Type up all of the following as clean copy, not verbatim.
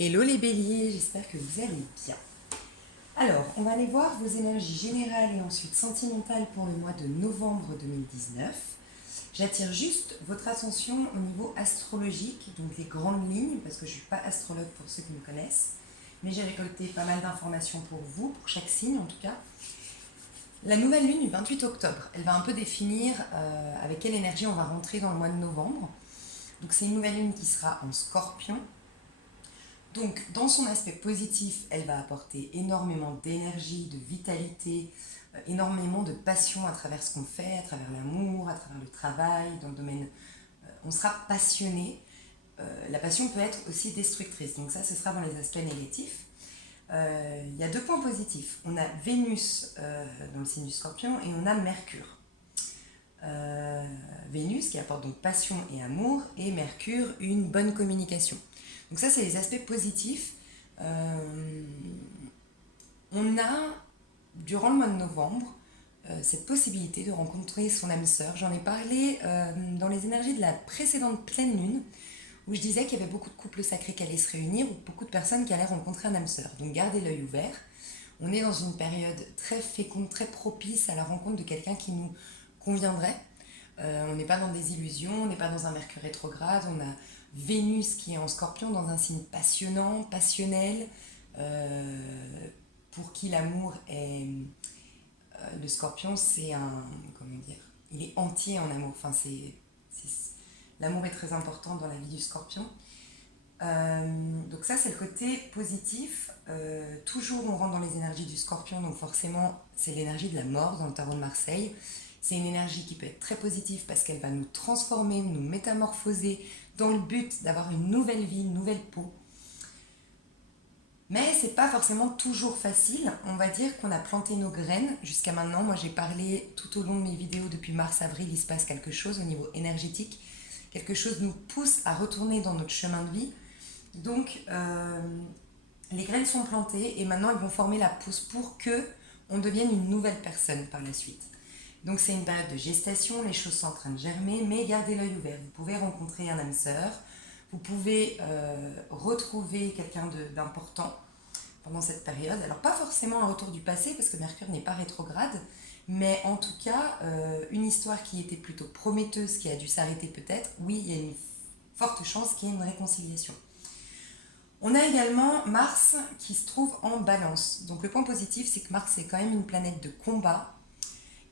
Hello les béliers, j'espère que vous allez bien. Alors, on va aller voir vos énergies générales et ensuite sentimentales pour le mois de novembre 2019. J'attire juste votre attention au niveau astrologique, donc les grandes lignes, parce que je ne suis pas astrologue pour ceux qui me connaissent, mais j'ai récolté pas mal d'informations pour vous, pour chaque signe en tout cas. La nouvelle lune du 28 octobre, elle va un peu définir avec quelle énergie on va rentrer dans le mois de novembre. Donc c'est une nouvelle lune qui sera en Scorpion. Donc, dans son aspect positif, elle va apporter énormément d'énergie, de vitalité, énormément de passion à travers ce qu'on fait, à travers l'amour, à travers le travail, dans le domaine... on sera passionné. La passion peut être aussi destructrice, donc ça, ce sera dans les aspects négatifs. Il y a 2 points positifs. On a Vénus dans le signe du Scorpion et on a Mercure. Vénus qui apporte donc passion et amour, et Mercure, une bonne communication. Donc ça, c'est les aspects positifs. On a, durant le mois de novembre, cette possibilité de rencontrer son âme sœur. J'en ai parlé dans les énergies de la précédente pleine lune, où je disais qu'il y avait beaucoup de couples sacrés qui allaient se réunir, ou beaucoup de personnes qui allaient rencontrer un âme sœur. Donc gardez l'œil ouvert. On est dans une période très féconde, très propice à la rencontre de quelqu'un qui nous conviendrait. On n'est pas dans des illusions, on n'est pas dans un Mercure rétrograde, on a Vénus qui est en Scorpion dans un signe passionnant, passionnel, pour qui l'amour est... le Scorpion, c'est un... comment dire, il est entier en amour. Enfin, l'amour est très important dans la vie du Scorpion. Donc ça, c'est le côté positif. Toujours, on rentre dans les énergies du Scorpion, donc forcément, c'est l'énergie de la mort dans le tarot de Marseille. C'est une énergie qui peut être très positive parce qu'elle va nous transformer, nous métamorphoser dans le but d'avoir une nouvelle vie, une nouvelle peau. Mais c'est pas forcément toujours facile. On va dire qu'on a planté nos graines jusqu'à maintenant. Moi, j'ai parlé tout au long de mes vidéos depuis mars-avril, il se passe quelque chose au niveau énergétique. Quelque chose nous pousse à retourner dans notre chemin de vie. Donc, les graines sont plantées et maintenant elles vont former la pousse pour que on devienne une nouvelle personne par la suite. Donc c'est une période de gestation, les choses sont en train de germer, mais gardez l'œil ouvert. Vous pouvez rencontrer un âme sœur, vous pouvez retrouver quelqu'un d'important pendant cette période. Alors pas forcément un retour du passé, parce que Mercure n'est pas rétrograde, mais en tout cas, une histoire qui était plutôt prometteuse, qui a dû s'arrêter peut-être, oui, il y a une forte chance qu'il y ait une réconciliation. On a également Mars qui se trouve en Balance. Donc le point positif, c'est que Mars est quand même une planète de combat,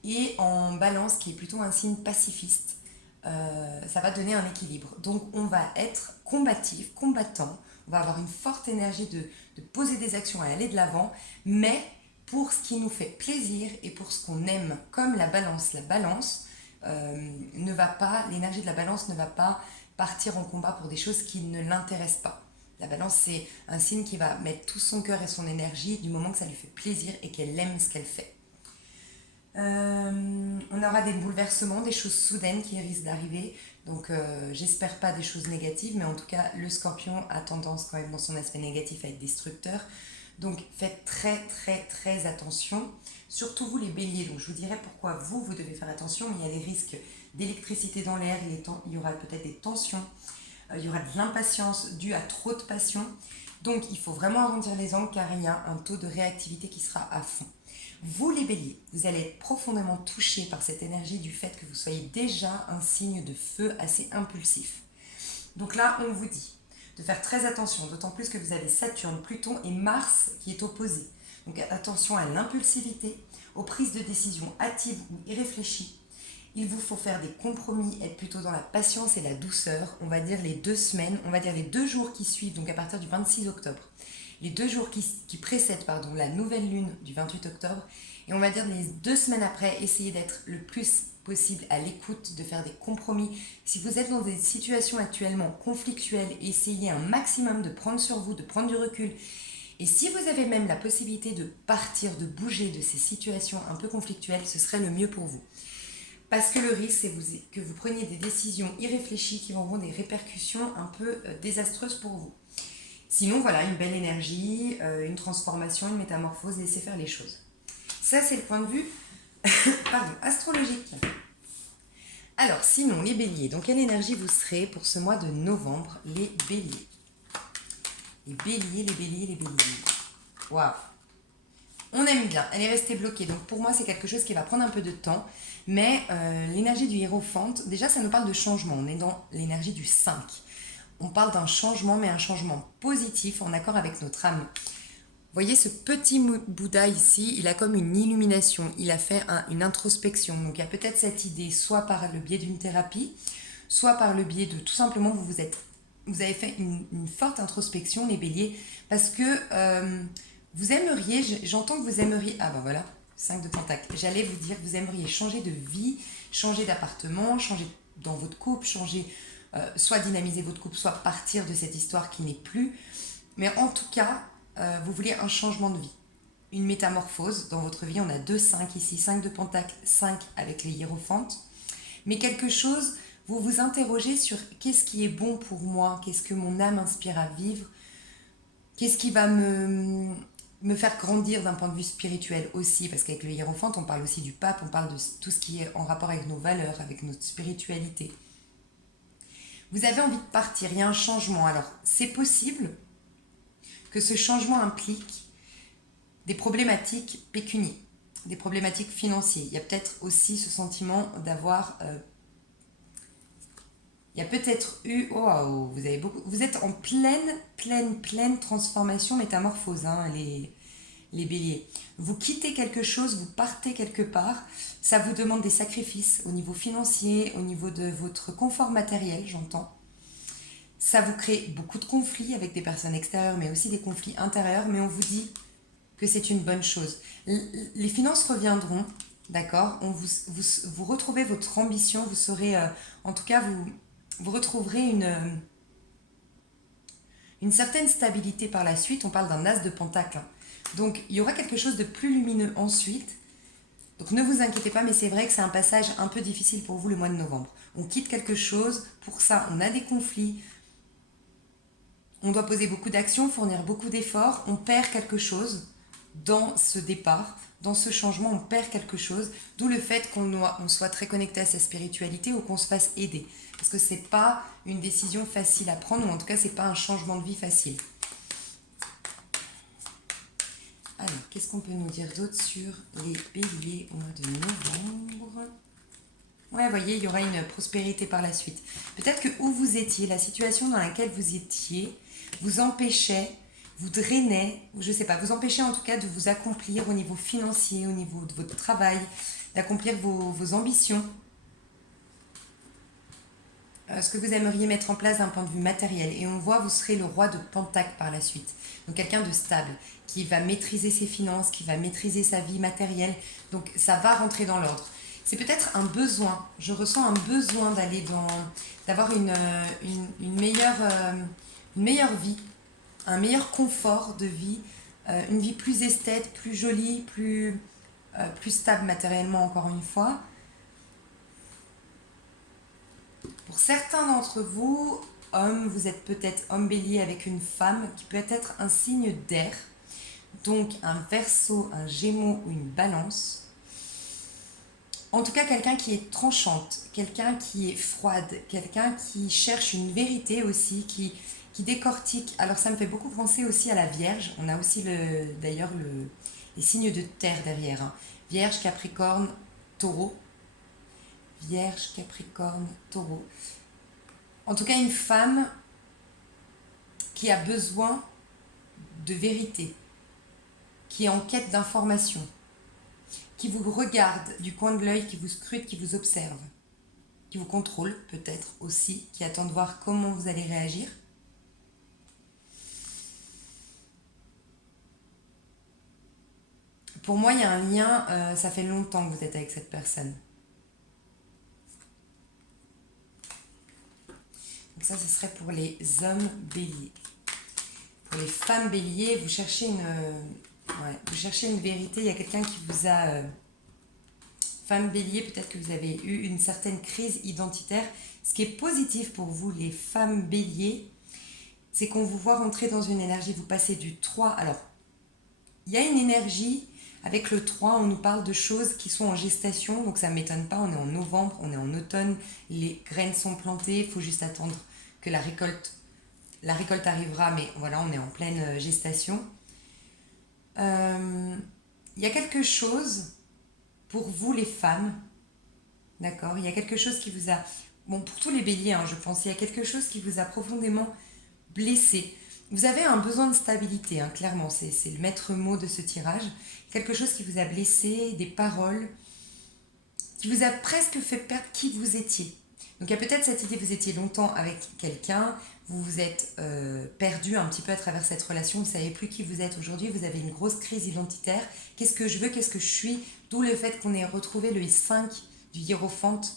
et en Balance, qui est plutôt un signe pacifiste, ça va donner un équilibre. Donc on va être combatif, combattant, on va avoir une forte énergie de poser des actions, à aller de l'avant, mais pour ce qui nous fait plaisir et pour ce qu'on aime, comme la balance. La balance ne va pas, l'énergie de la balance ne va pas partir en combat pour des choses qui ne l'intéressent pas. La balance, c'est un signe qui va mettre tout son cœur et son énergie du moment que ça lui fait plaisir et qu'elle aime ce qu'elle fait. On aura des bouleversements, des choses soudaines qui risquent d'arriver. Donc j'espère pas des choses négatives, mais en tout cas le Scorpion a tendance quand même dans son aspect négatif à être destructeur. Donc faites très très très attention, surtout vous les béliers. Donc je vous dirai pourquoi vous devez faire attention, mais il y a des risques d'électricité dans l'air, il y aura peut-être des tensions, il y aura de l'impatience due à trop de passion. Donc il faut vraiment arrondir les angles car il y a un taux de réactivité qui sera à fond. Vous les béliers, vous allez être profondément touchés par cette énergie du fait que vous soyez déjà un signe de feu assez impulsif. Donc là, on vous dit de faire très attention, d'autant plus que vous avez Saturne, Pluton et Mars qui est opposé. Donc attention à l'impulsivité, aux prises de décision hâtives ou irréfléchies. Il vous faut faire des compromis, être plutôt dans la patience et la douceur. On va dire les 2 semaines, on va dire les 2 jours qui suivent, donc à partir du 26 octobre. Les 2 jours qui précèdent la nouvelle lune du 28 octobre. Et on va dire les 2 semaines après, essayez d'être le plus possible à l'écoute, de faire des compromis. Si vous êtes dans des situations actuellement conflictuelles, essayez un maximum de prendre sur vous, de prendre du recul. Et si vous avez même la possibilité de partir, de bouger de ces situations un peu conflictuelles, ce serait le mieux pour vous. Parce que le risque, c'est que vous preniez des décisions irréfléchies qui vont avoir des répercussions un peu désastreuses pour vous. Sinon, voilà, une belle énergie, une transformation, une métamorphose, laissez faire les choses. Ça, c'est le point de vue astrologique. Alors, sinon, les béliers, dans quelle énergie vous serez pour ce mois de novembre, les béliers? Les béliers, les béliers, les béliers. Waouh. On aime bien, elle est restée bloquée. Donc pour moi, c'est quelque chose qui va prendre un peu de temps. Mais l'énergie du Hiérophant, déjà, ça nous parle de changement. On est dans l'énergie du 5. On parle d'un changement, mais un changement positif, en accord avec notre âme. Vous voyez ce petit Bouddha ici, il a comme une illumination, il a fait une introspection. Donc il y a peut-être cette idée, soit par le biais d'une thérapie, soit par le biais de tout simplement vous avez fait une forte introspection, les béliers, parce que vous aimeriez, j'entends que vous aimeriez, ah ben voilà, 5 de pentacle, j'allais vous dire que vous aimeriez changer de vie, changer d'appartement, changer dans votre couple, changer, soit dynamiser votre couple, soit partir de cette histoire qui n'est plus. Mais en tout cas, vous voulez un changement de vie, une métamorphose dans votre vie. On a 2 5 ici, 5 de pentacle, 5 avec les hiérophantes. Mais quelque chose, vous vous interrogez sur qu'est-ce qui est bon pour moi, qu'est-ce que mon âme inspire à vivre, qu'est-ce qui va me faire grandir d'un point de vue spirituel aussi, parce qu'avec le hiérophante, on parle aussi du pape, on parle de tout ce qui est en rapport avec nos valeurs, avec notre spiritualité. Vous avez envie de partir, il y a un changement. Alors, c'est possible que ce changement implique des problématiques pécuniaires, des problématiques financières. Il y a peut-être aussi ce sentiment d'avoir... il y a peut-être eu... Oh, vous êtes en pleine transformation, métamorphose, hein, les béliers. Vous quittez quelque chose, vous partez quelque part. Ça vous demande des sacrifices au niveau financier, au niveau de votre confort matériel, j'entends. Ça vous crée beaucoup de conflits avec des personnes extérieures, mais aussi des conflits intérieurs. Mais on vous dit que c'est une bonne chose. Les finances reviendront, d'accord. Vous retrouvez votre ambition, vous serez... en tout cas, vous retrouverez une certaine stabilité par la suite. On parle d'un as de pentacle. Donc, il y aura quelque chose de plus lumineux ensuite. Donc, ne vous inquiétez pas, mais c'est vrai que c'est un passage un peu difficile pour vous le mois de novembre. On quitte quelque chose, pour ça, on a des conflits. On doit poser beaucoup d'actions, fournir beaucoup d'efforts. On perd quelque chose dans ce départ, dans ce changement, on perd quelque chose. D'où le fait qu'on soit très connecté à sa spiritualité ou qu'on se fasse aider. Parce que c'est pas une décision facile à prendre, ou en tout cas, c'est pas un changement de vie facile. Alors, qu'est-ce qu'on peut nous dire d'autre sur les béliers au mois de novembre? Ouais, vous voyez, il y aura une prospérité par la suite. Peut-être que où vous étiez, la situation dans laquelle vous étiez, vous empêchait, vous drainait, ou je ne sais pas, vous empêchait en tout cas de vous accomplir au niveau financier, au niveau de votre travail, d'accomplir vos ambitions. Ce que vous aimeriez mettre en place d'un point de vue matériel. Et on voit, vous serez le roi de Pentacle par la suite. Donc quelqu'un de stable, qui va maîtriser ses finances, qui va maîtriser sa vie matérielle. Donc ça va rentrer dans l'ordre. C'est peut-être un besoin. Je ressens un besoin d'avoir une meilleure vie, un meilleur confort de vie, une vie plus esthète, plus jolie, plus stable matériellement encore une fois. Pour certains d'entre vous, hommes, vous êtes peut-être homme bélier avec une femme qui peut être un signe d'air, donc un Verseau, un Gémeaux ou une Balance. En tout cas, quelqu'un qui est tranchante, quelqu'un qui est froide, quelqu'un qui cherche une vérité aussi, qui décortique. Alors ça me fait beaucoup penser aussi à la Vierge. On a aussi d'ailleurs les signes de terre derrière. Hein. Vierge, Capricorne, Taureau. Vierge, Capricorne, Taureau. En tout cas, une femme qui a besoin de vérité, qui est en quête d'information, qui vous regarde du coin de l'œil, qui vous scrute, qui vous observe, qui vous contrôle peut-être aussi, qui attend de voir comment vous allez réagir. Pour moi, il y a un lien, ça fait longtemps que vous êtes avec cette personne. Donc ça, ce serait pour les hommes béliers. Pour les femmes béliers, vous cherchez une vérité. Il y a quelqu'un qui vous a... femme bélier, peut-être que vous avez eu une certaine crise identitaire. Ce qui est positif pour vous, les femmes béliers, c'est qu'on vous voit rentrer dans une énergie. Vous passez du 3. Alors, il y a une énergie... Avec le 3, on nous parle de choses qui sont en gestation, donc ça ne m'étonne pas, on est en novembre, on est en automne, les graines sont plantées, il faut juste attendre que la récolte la récolte arrivera, mais voilà, on est en pleine gestation. Il y a quelque chose pour vous les femmes, d'accord? Il y a quelque chose qui vous a... Bon, pour tous les béliers, hein, je pense, il y a quelque chose qui vous a profondément blessé. Vous avez un besoin de stabilité, hein, clairement, c'est le maître mot de ce tirage. Quelque chose qui vous a blessé, des paroles, qui vous a presque fait perdre qui vous étiez. Donc il y a peut-être cette idée, vous étiez longtemps avec quelqu'un, vous vous êtes perdu un petit peu à travers cette relation, vous ne savez plus qui vous êtes aujourd'hui, vous avez une grosse crise identitaire. Qu'est-ce que je veux, qu'est-ce que je suis? D'où le fait qu'on ait retrouvé le 5 du hiérophante,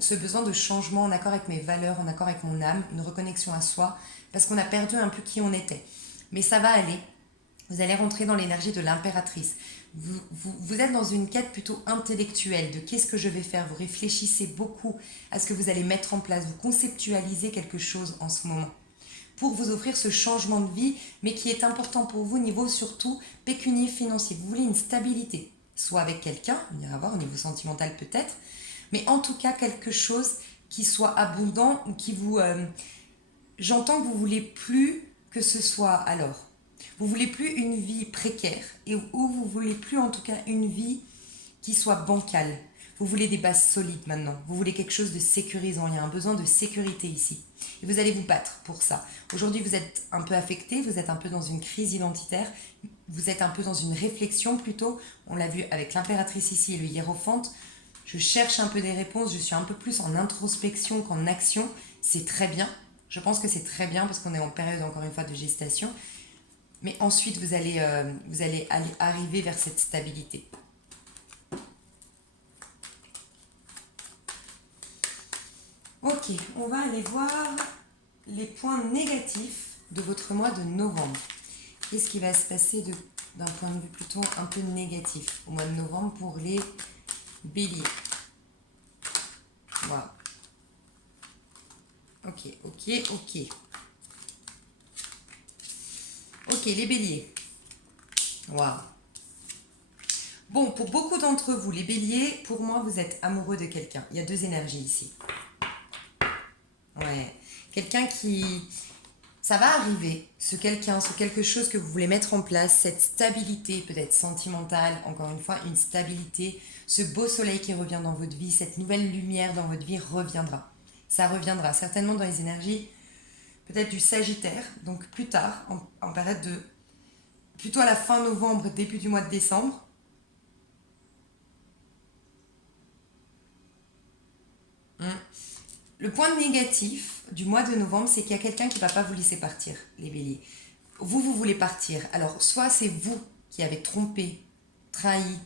ce besoin de changement en accord avec mes valeurs, en accord avec mon âme, une reconnexion à soi, parce qu'on a perdu un peu qui on était. Mais ça va aller, vous allez rentrer dans l'énergie de l'impératrice. Vous êtes dans une quête plutôt intellectuelle de qu'est-ce que je vais faire. Vous réfléchissez beaucoup à ce que vous allez mettre en place. Vous conceptualisez quelque chose en ce moment pour vous offrir ce changement de vie, mais qui est important pour vous au niveau surtout pécunier financier. Vous voulez une stabilité, soit avec quelqu'un, on ira voir au niveau sentimental peut-être, mais en tout cas quelque chose qui soit abondant ou qui vous... j'entends que vous voulez plus que ce soit alors. Vous voulez plus une vie précaire et ou vous voulez plus en tout cas une vie qui soit bancale. Vous voulez des bases solides maintenant. Vous voulez quelque chose de sécurisant. Il y a un besoin de sécurité ici. Et vous allez vous battre pour ça. Aujourd'hui, vous êtes un peu affecté, vous êtes un peu dans une crise identitaire, vous êtes un peu dans une réflexion plutôt. On l'a vu avec l'impératrice ici et le hiérophante. Je cherche un peu des réponses, je suis un peu plus en introspection qu'en action. C'est très bien. Je pense que c'est très bien parce qu'on est en période encore une fois de gestation. Mais ensuite, vous allez arriver vers cette stabilité. Ok, on va aller voir les points négatifs de votre mois de novembre. Qu'est-ce qui va se passer d'un point de vue plutôt un peu négatif au mois de novembre pour les béliers? Voilà. Ok. Ok, les béliers. Waouh. Bon, pour beaucoup d'entre vous, les béliers, pour moi, vous êtes amoureux de quelqu'un. Il y a deux énergies ici. Ouais. Quelqu'un qui... Ça va arriver, ce quelqu'un, ce quelque chose que vous voulez mettre en place, cette stabilité peut-être sentimentale, encore une fois, une stabilité, ce beau soleil qui revient dans votre vie, cette nouvelle lumière dans votre vie reviendra. Ça reviendra certainement dans les énergies peut-être du Sagittaire, donc plus tard, en période de... plutôt à la fin novembre, début du mois de décembre. Le point négatif du mois de novembre, c'est qu'il y a quelqu'un qui ne va pas vous laisser partir, les béliers. Vous voulez partir. Alors, soit c'est vous qui avez trompé, trahi,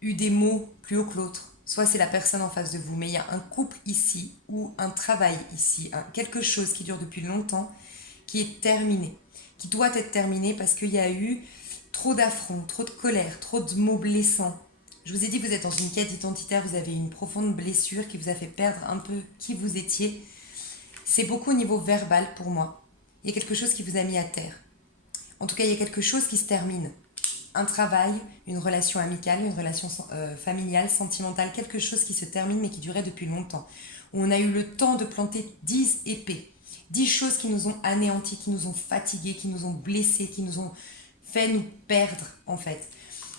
eu des mots plus haut que l'autre, soit c'est la personne en face de vous. Mais il y a un couple ici ou un travail ici, quelque chose qui dure depuis longtemps, qui est terminé, qui doit être terminé parce qu'il y a eu trop d'affronts, trop de colère, trop de mots blessants. Je vous ai dit, vous êtes dans une quête identitaire, vous avez une profonde blessure qui vous a fait perdre un peu qui vous étiez. C'est beaucoup au niveau verbal pour moi. Il y a quelque chose qui vous a mis à terre. En tout cas, il y a quelque chose qui se termine. Un travail, une relation amicale, une relation familiale, sentimentale, quelque chose qui se termine mais qui durait depuis longtemps. Où on a eu le temps de planter 10 épées. 10 choses qui nous ont anéantis, qui nous ont fatigués, qui nous ont blessés, qui nous ont fait nous perdre en fait.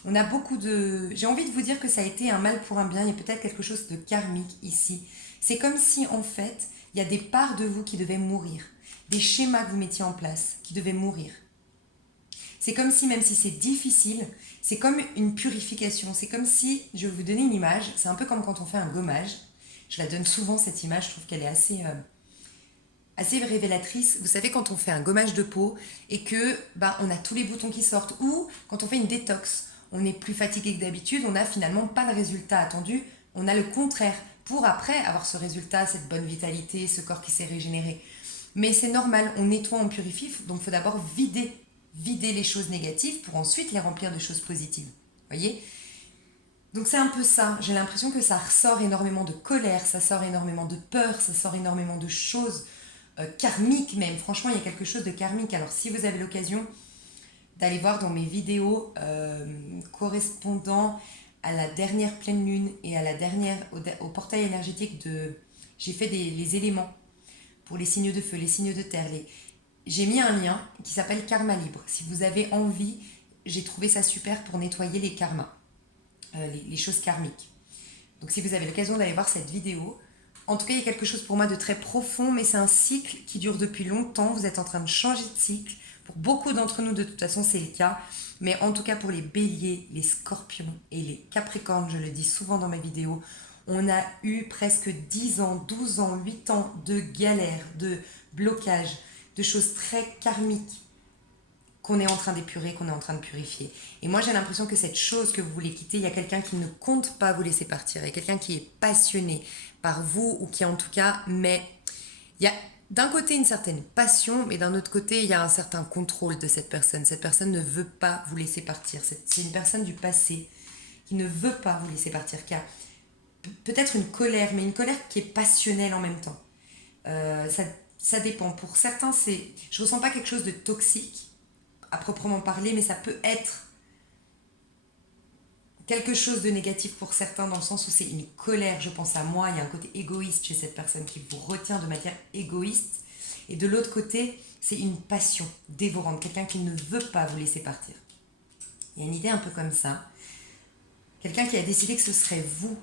On a beaucoup de... J'ai envie de vous dire que ça a été un mal pour un bien. Il y a peut-être quelque chose de karmique ici. C'est comme si, en fait, il y a des parts de vous qui devaient mourir. Des schémas que vous mettiez en place qui devaient mourir. C'est comme si, même si c'est difficile, c'est comme une purification. C'est comme si, je vais vous donner une image, c'est un peu comme quand on fait un gommage. Je la donne souvent, cette image, je trouve qu'elle est assez révélatrice. Vous savez, quand on fait un gommage de peau et que on a tous les boutons qui sortent, ou quand on fait une détox, on est plus fatigué que d'habitude, on n'a finalement pas le résultat attendu, on a le contraire, pour après avoir ce résultat, cette bonne vitalité, ce corps qui s'est régénéré. Mais c'est normal, on nettoie, on purifie, donc il faut d'abord vider les choses négatives pour ensuite les remplir de choses positives. Voyez ? Donc c'est un peu ça, j'ai l'impression que ça ressort énormément de colère, ça sort énormément de peur, ça sort énormément de choses karmiques même. Franchement, il y a quelque chose de karmique. Alors si vous avez l'occasion d'aller voir dans mes vidéos correspondant à la dernière pleine lune et à la dernière au portail énergétique de... J'ai fait les éléments pour les signes de feu, les signes de terre, j'ai mis un lien qui s'appelle Karma Libre. Si vous avez envie, j'ai trouvé ça super pour nettoyer les karmas, les choses karmiques. Donc si vous avez l'occasion d'aller voir cette vidéo, en tout cas il y a quelque chose pour moi de très profond, mais c'est un cycle qui dure depuis longtemps. Vous êtes en train de changer de cycle. Pour beaucoup d'entre nous, de toute façon, c'est le cas. Mais en tout cas pour les béliers, les scorpions et les capricornes, je le dis souvent dans mes vidéos, on a eu presque 10 ans, 12 ans, 8 ans de galères, de blocages, de choses très karmiques qu'on est en train d'épurer, qu'on est en train de purifier. Et moi, j'ai l'impression que cette chose que vous voulez quitter, il y a quelqu'un qui ne compte pas vous laisser partir. Il y a quelqu'un qui est passionné par vous ou qui, en tout cas, mais il y a d'un côté une certaine passion, mais d'un autre côté, il y a un certain contrôle de cette personne. Cette personne ne veut pas vous laisser partir. C'est une personne du passé qui ne veut pas vous laisser partir, qui a peut-être une colère, mais une colère qui est passionnelle en même temps. Ça dépend. Pour certains, je ressens pas quelque chose de toxique à proprement parler, mais ça peut être quelque chose de négatif pour certains dans le sens où c'est une colère, je pense à moi, il y a un côté égoïste chez cette personne qui vous retient de manière égoïste, et de l'autre côté, c'est une passion dévorante, quelqu'un qui ne veut pas vous laisser partir. Il y a une idée un peu comme ça, quelqu'un qui a décidé que ce serait vous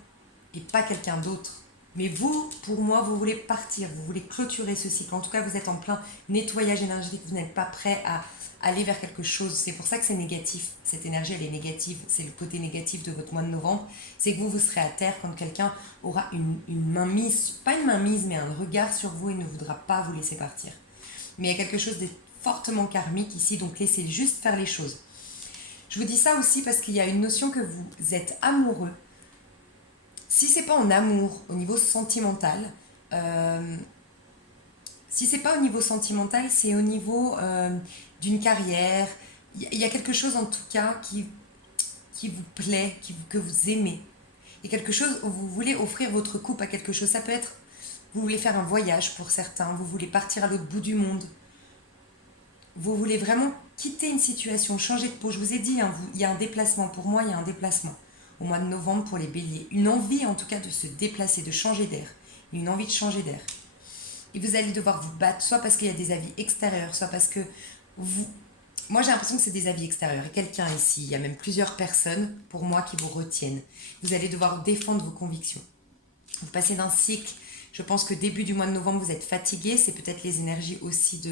et pas quelqu'un d'autre. Mais vous, pour moi, vous voulez partir, vous voulez clôturer ce cycle. En tout cas, vous êtes en plein nettoyage énergétique, vous n'êtes pas prêt à aller vers quelque chose. C'est pour ça que c'est négatif. Cette énergie, elle est négative. C'est le côté négatif de votre mois de novembre. C'est que vous serez à terre quand quelqu'un aura une mainmise, pas une mainmise, mais un regard sur vous et ne voudra pas vous laisser partir. Mais il y a quelque chose de fortement karmique ici, donc laissez juste faire les choses. Je vous dis ça aussi parce qu'il y a une notion que vous êtes amoureux. Si c'est pas en amour, au niveau sentimental, si c'est pas au niveau sentimental, c'est au niveau d'une carrière. Il y a quelque chose en tout cas qui vous plaît, que vous aimez. Il y a quelque chose où vous voulez offrir votre couple à quelque chose. Ça peut être, vous voulez faire un voyage pour certains, vous voulez partir à l'autre bout du monde. Vous voulez vraiment quitter une situation, changer de peau. Je vous ai dit, hein, il y a un déplacement. Pour moi, il y a un déplacement au mois de novembre pour les béliers. Une envie en tout cas de se déplacer, de changer d'air. Une envie de changer d'air. Et vous allez devoir vous battre, soit parce qu'il y a des avis extérieurs, soit parce que vous... Moi j'ai l'impression que c'est des avis extérieurs. Et quelqu'un ici, il y a même plusieurs personnes pour moi qui vous retiennent. Vous allez devoir défendre vos convictions. Vous passez d'un cycle, je pense que début du mois de novembre vous êtes fatigué, c'est peut-être les énergies aussi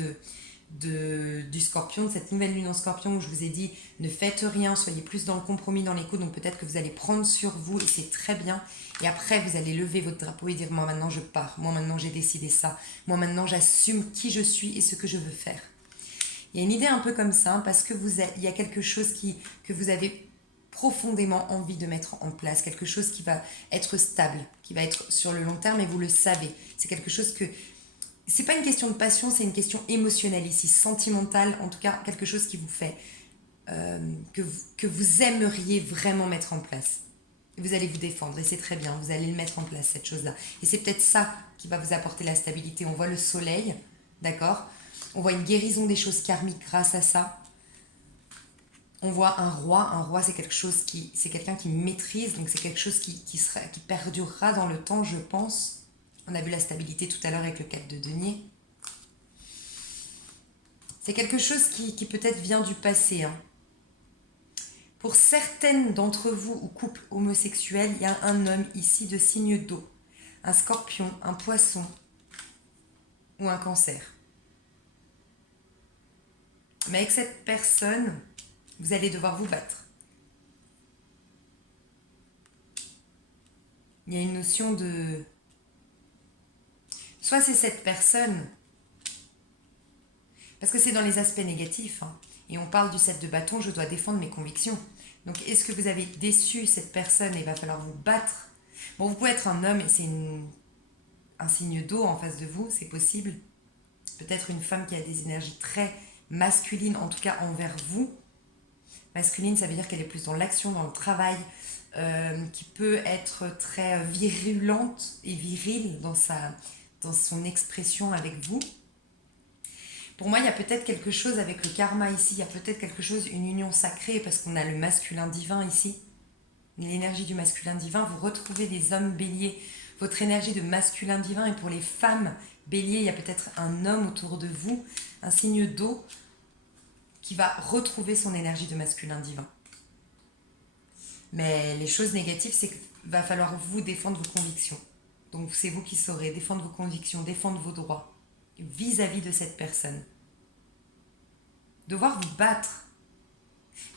du scorpion, de cette nouvelle lune en scorpion où je vous ai dit ne faites rien, soyez plus dans le compromis, dans l'écoute, donc peut-être que vous allez prendre sur vous et c'est très bien, et après vous allez lever votre drapeau et dire moi maintenant je pars, moi maintenant j'ai décidé ça, moi maintenant j'assume qui je suis et ce que je veux faire. Il y a une idée un peu comme ça parce que il y a quelque chose que vous avez profondément envie de mettre en place, quelque chose qui va être stable, qui va être sur le long terme et vous le savez, c'est quelque chose que c'est pas une question de passion, c'est une question émotionnelle ici, sentimentale, en tout cas quelque chose qui vous fait, que vous aimeriez vraiment mettre en place. Et vous allez vous défendre et c'est très bien, vous allez le mettre en place cette chose-là. Et c'est peut-être ça qui va vous apporter la stabilité. On voit le soleil, d'accord? On voit une guérison des choses karmiques grâce à ça. On voit un roi c'est quelque chose c'est quelqu'un qui maîtrise, donc c'est quelque chose qui perdurera dans le temps, je pense. On a vu la stabilité tout à l'heure avec le 4 de denier. C'est quelque chose qui peut-être vient du passé. Hein. Pour certaines d'entre vous ou couples homosexuels, il y a un homme ici de signe d'eau. Un scorpion, un poisson ou un cancer. Mais avec cette personne, vous allez devoir vous battre. Il y a une notion de... Soit c'est cette personne, parce que c'est dans les aspects négatifs, hein, et on parle du 7 de bâton, je dois défendre mes convictions. Donc est-ce que vous avez déçu cette personne et il va falloir vous battre? Bon, vous pouvez être un homme et c'est un signe d'eau en face de vous, c'est possible. Peut-être une femme qui a des énergies très masculines, en tout cas envers vous. Masculine, ça veut dire qu'elle est plus dans l'action, dans le travail, qui peut être très virulente et virile dans son expression avec vous. Pour moi, il y a peut-être quelque chose avec le karma ici, il y a peut-être quelque chose, une union sacrée, parce qu'on a le masculin divin ici, l'énergie du masculin divin. Vous retrouvez des hommes béliers votre énergie de masculin divin. Et pour les femmes, bélier, il y a peut-être un homme autour de vous, un signe d'eau, qui va retrouver son énergie de masculin divin. Mais les choses négatives, c'est qu'il va falloir vous défendre vos convictions. Donc c'est vous qui saurez défendre vos convictions, défendre vos droits vis-à-vis de cette personne. Devoir vous battre.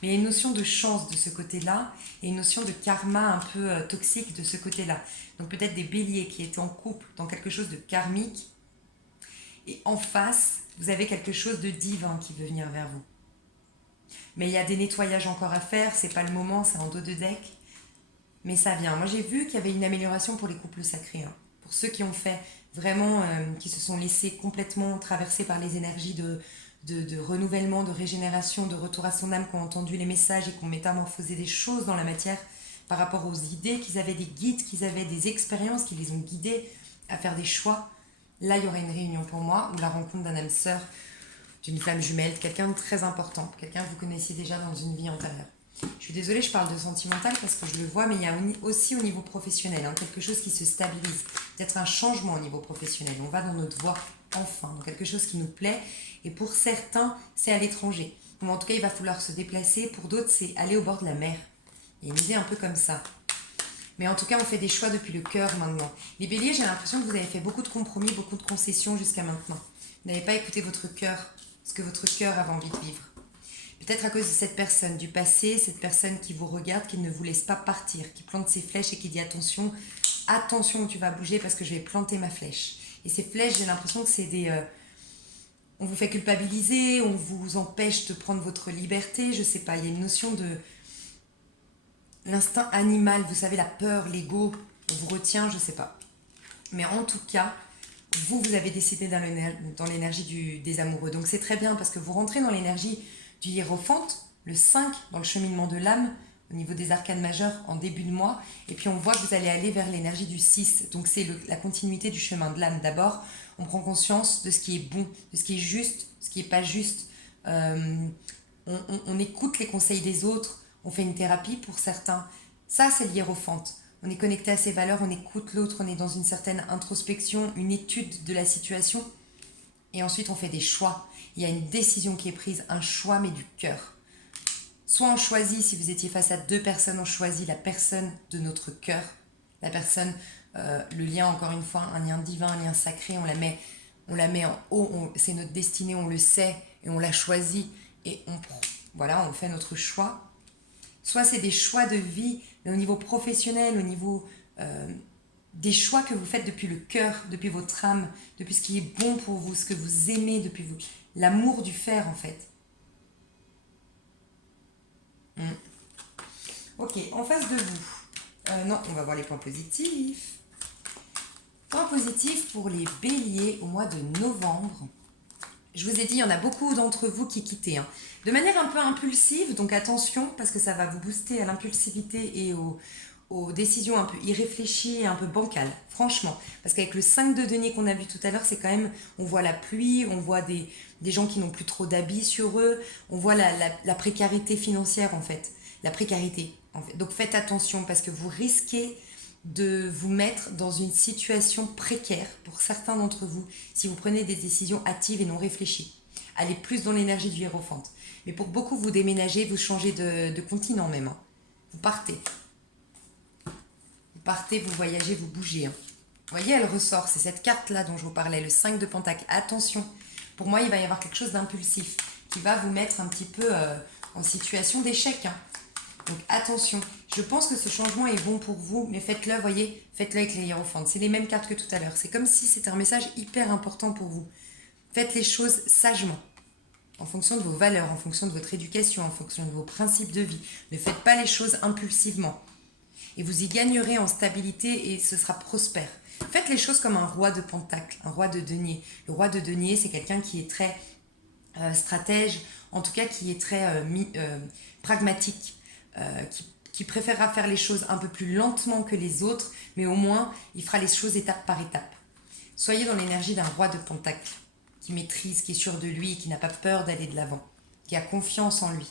Mais il y a une notion de chance de ce côté-là et une notion de karma un peu toxique de ce côté-là. Donc peut-être des béliers qui étaient en couple dans quelque chose de karmique et en face, vous avez quelque chose de divin qui veut venir vers vous. Mais il y a des nettoyages encore à faire, c'est pas le moment, c'est en dos de deck. Mais ça vient. Moi j'ai vu qu'il y avait une amélioration pour les couples sacrés. Hein. Pour ceux qui ont fait vraiment, qui se sont laissés complètement traverser par les énergies de renouvellement, de régénération, de retour à son âme, qui ont entendu les messages et qui ont métamorphosé des choses dans la matière par rapport aux idées, qu'ils avaient des guides, qu'ils avaient des expériences qui les ont guidés à faire des choix. Là, il y aurait une réunion pour moi, ou la rencontre d'un âme sœur, d'une flamme jumelle, quelqu'un de très important, quelqu'un que vous connaissiez déjà dans une vie antérieure. Je suis désolée, je parle de sentimental parce que je le vois, mais il y a aussi au niveau professionnel, hein, quelque chose qui se stabilise, peut-être un changement au niveau professionnel. On va dans notre voie enfin, dans quelque chose qui nous plaît, et pour certains, c'est à l'étranger. Ou en tout cas, il va falloir se déplacer, pour d'autres, c'est aller au bord de la mer. Il y a une idée un peu comme ça. Mais en tout cas, on fait des choix depuis le cœur maintenant. Les béliers, j'ai l'impression que vous avez fait beaucoup de compromis, beaucoup de concessions jusqu'à maintenant. Vous n'avez pas écouté votre cœur, ce que votre cœur avait envie de vivre. Peut-être à cause de cette personne du passé, cette personne qui vous regarde, qui ne vous laisse pas partir, qui plante ses flèches et qui dit attention, attention où tu vas bouger parce que je vais planter ma flèche. Et ces flèches, j'ai l'impression que c'est des... on vous fait culpabiliser, on vous empêche de prendre votre liberté, je sais pas, il y a une notion de... L'instinct animal, vous savez, la peur, l'ego, on vous retient, je sais pas. Mais en tout cas, vous avez décidé dans l'énergie des amoureux. Donc c'est très bien parce que vous rentrez dans l'énergie du hiérophante, le 5 dans le cheminement de l'âme, au niveau des arcanes majeures en début de mois. Et puis on voit que vous allez aller vers l'énergie du 6. Donc c'est la continuité du chemin de l'âme. D'abord, on prend conscience de ce qui est bon, de ce qui est juste, ce qui n'est pas juste. On écoute les conseils des autres, on fait une thérapie pour certains. Ça, c'est l'hiérophante. On est connecté à ses valeurs, on écoute l'autre, on est dans une certaine introspection, une étude de la situation. Et ensuite, on fait des choix. Il y a une décision qui est prise, un choix, mais du cœur. Soit on choisit, si vous étiez face à deux personnes, on choisit la personne de notre cœur. La personne, le lien, encore une fois, un lien divin, un lien sacré, on la met en haut, c'est notre destinée, on le sait, et on la choisit, et on fait notre choix. Soit c'est des choix de vie, mais au niveau professionnel, au niveau des choix que vous faites depuis le cœur, depuis votre âme, depuis ce qui est bon pour vous, ce que vous aimez, depuis vous, l'amour du faire en fait. Ok, en face de vous. Non, on va voir les points positifs. Points positifs pour les béliers au mois de novembre. Je vous ai dit, il y en a beaucoup d'entre vous qui quittaient. Hein. De manière un peu impulsive, donc attention, parce que ça va vous booster à l'impulsivité et aux décisions un peu irréfléchies et un peu bancales, franchement. Parce qu'avec le 5 de denier qu'on a vu tout à l'heure, c'est quand même, on voit la pluie, on voit des gens qui n'ont plus trop d'habits sur eux, on voit la précarité financière en fait, la précarité. En fait. Donc faites attention parce que vous risquez de vous mettre dans une situation précaire pour certains d'entre vous si vous prenez des décisions hâtives et non réfléchies. Allez plus dans l'énergie du hiérophante. Mais pour beaucoup, vous déménagez, vous changez de continent même. Hein. Vous partez. Vous partez, vous voyagez, vous bougez. Hein. Vous voyez, elle ressort. C'est cette carte-là dont je vous parlais, le 5 de Pentacle. Attention, pour moi, il va y avoir quelque chose d'impulsif qui va vous mettre un petit peu en situation d'échec. Hein. Donc attention, je pense que ce changement est bon pour vous, mais faites-le, voyez, faites-le avec les hiérophantes. C'est les mêmes cartes que tout à l'heure. C'est comme si c'était un message hyper important pour vous. Faites les choses sagement, en fonction de vos valeurs, en fonction de votre éducation, en fonction de vos principes de vie. Ne faites pas les choses impulsivement. Et vous y gagnerez en stabilité et ce sera prospère. Faites les choses comme un roi de pentacle, un roi de denier. Le roi de denier, c'est quelqu'un qui est très stratège, en tout cas qui est très pragmatique. Qui préférera faire les choses un peu plus lentement que les autres, mais au moins, il fera les choses étape par étape. Soyez dans l'énergie d'un roi de pentacle, qui maîtrise, qui est sûr de lui, qui n'a pas peur d'aller de l'avant, qui a confiance en lui.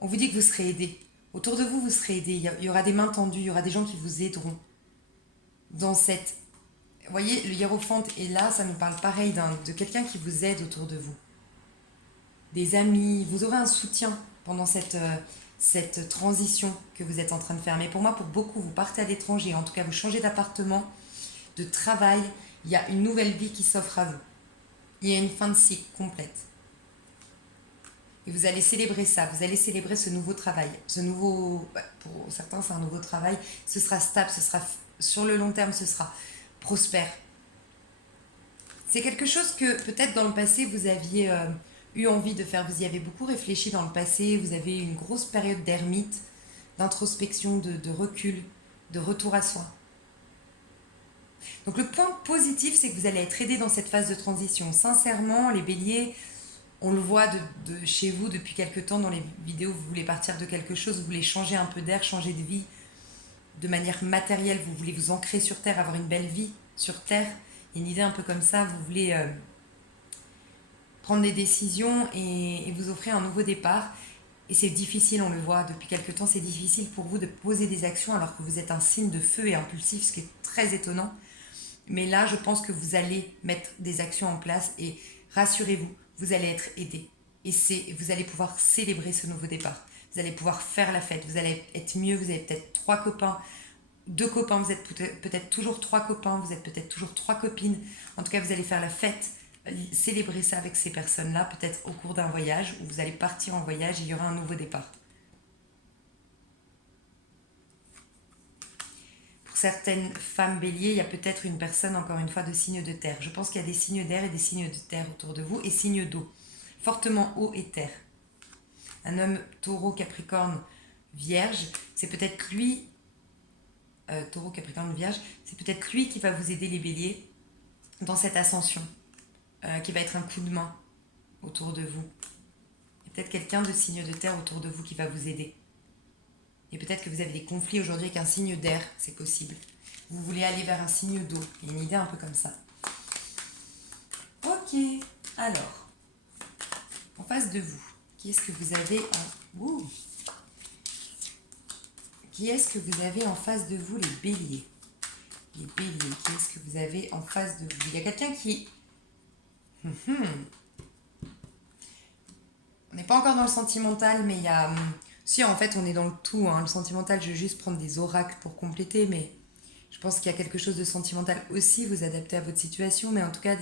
On vous dit que vous serez aidé. Autour de vous, vous serez aidé. Il y aura des mains tendues, il y aura des gens qui vous aideront dans cette... Vous voyez, le hiérophante est là, ça nous parle pareil de quelqu'un qui vous aide autour de vous. Des amis, vous aurez un soutien pendant cette transition que vous êtes en train de faire. Mais pour moi, pour beaucoup, vous partez à l'étranger, en tout cas vous changez d'appartement, de travail, il y a une nouvelle vie qui s'offre à vous. Il y a une fin de cycle complète. Et vous allez célébrer ça, vous allez célébrer ce nouveau travail. Ce nouveau, pour certains c'est un nouveau travail, ce sera stable, ce sera sur le long terme, ce sera prospère. C'est quelque chose que peut-être dans le passé vous aviez eu envie de faire, vous y avez beaucoup réfléchi dans le passé, vous avez eu une grosse période d'ermite, d'introspection, de recul, de retour à soi. Donc le point positif, c'est que vous allez être aidé dans cette phase de transition. Sincèrement, les béliers, on le voit de chez vous depuis quelques temps dans les vidéos, vous voulez partir de quelque chose, vous voulez changer un peu d'air, changer de vie de manière matérielle, vous voulez vous ancrer sur Terre, avoir une belle vie sur Terre. Il y a une idée un peu comme ça, vous voulez prendre des décisions et vous offrir un nouveau départ. Et c'est difficile, on le voit depuis quelques temps, c'est difficile pour vous de poser des actions alors que vous êtes un signe de feu et impulsif, ce qui est très étonnant. Mais là, je pense que vous allez mettre des actions en place et rassurez-vous, vous allez être aidé. Et vous allez pouvoir célébrer ce nouveau départ. Vous allez pouvoir faire la fête, vous allez être mieux, vous avez peut-être 3 copains, 2 copains, vous êtes peut-être toujours 3 copains, vous êtes peut-être toujours 3 copines. En tout cas, vous allez faire la fête, célébrer ça avec ces personnes-là, peut-être au cours d'un voyage, où vous allez partir en voyage et il y aura un nouveau départ. Pour certaines femmes béliers, il y a peut-être une personne, encore une fois, de signe de terre. Je pense qu'il y a des signes d'air et des signes de terre autour de vous, et signes d'eau. Fortement eau et terre. Un homme taureau, capricorne, vierge, c'est peut-être lui, taureau, capricorne, vierge, c'est peut-être lui qui va vous aider les béliers dans cette ascension, qui va être un coup de main autour de vous. Il y a peut-être quelqu'un de signe de terre autour de vous qui va vous aider. Et peut-être que vous avez des conflits aujourd'hui avec un signe d'air, c'est possible. Vous voulez aller vers un signe d'eau, il y a une idée un peu comme ça. Ok, alors, en face de vous, qui est-ce que vous avez Qui est-ce que vous avez en face de vous, les béliers? Les béliers, qui est-ce que vous avez en face de vous? Il y a quelqu'un qui... On n'est pas encore dans le sentimental, mais il y a... Si, en fait, on est dans le tout. Hein. Le sentimental, je vais juste prendre des oracles pour compléter, mais je pense qu'il y a quelque chose de sentimental aussi, vous adaptez à votre situation, mais en tout cas,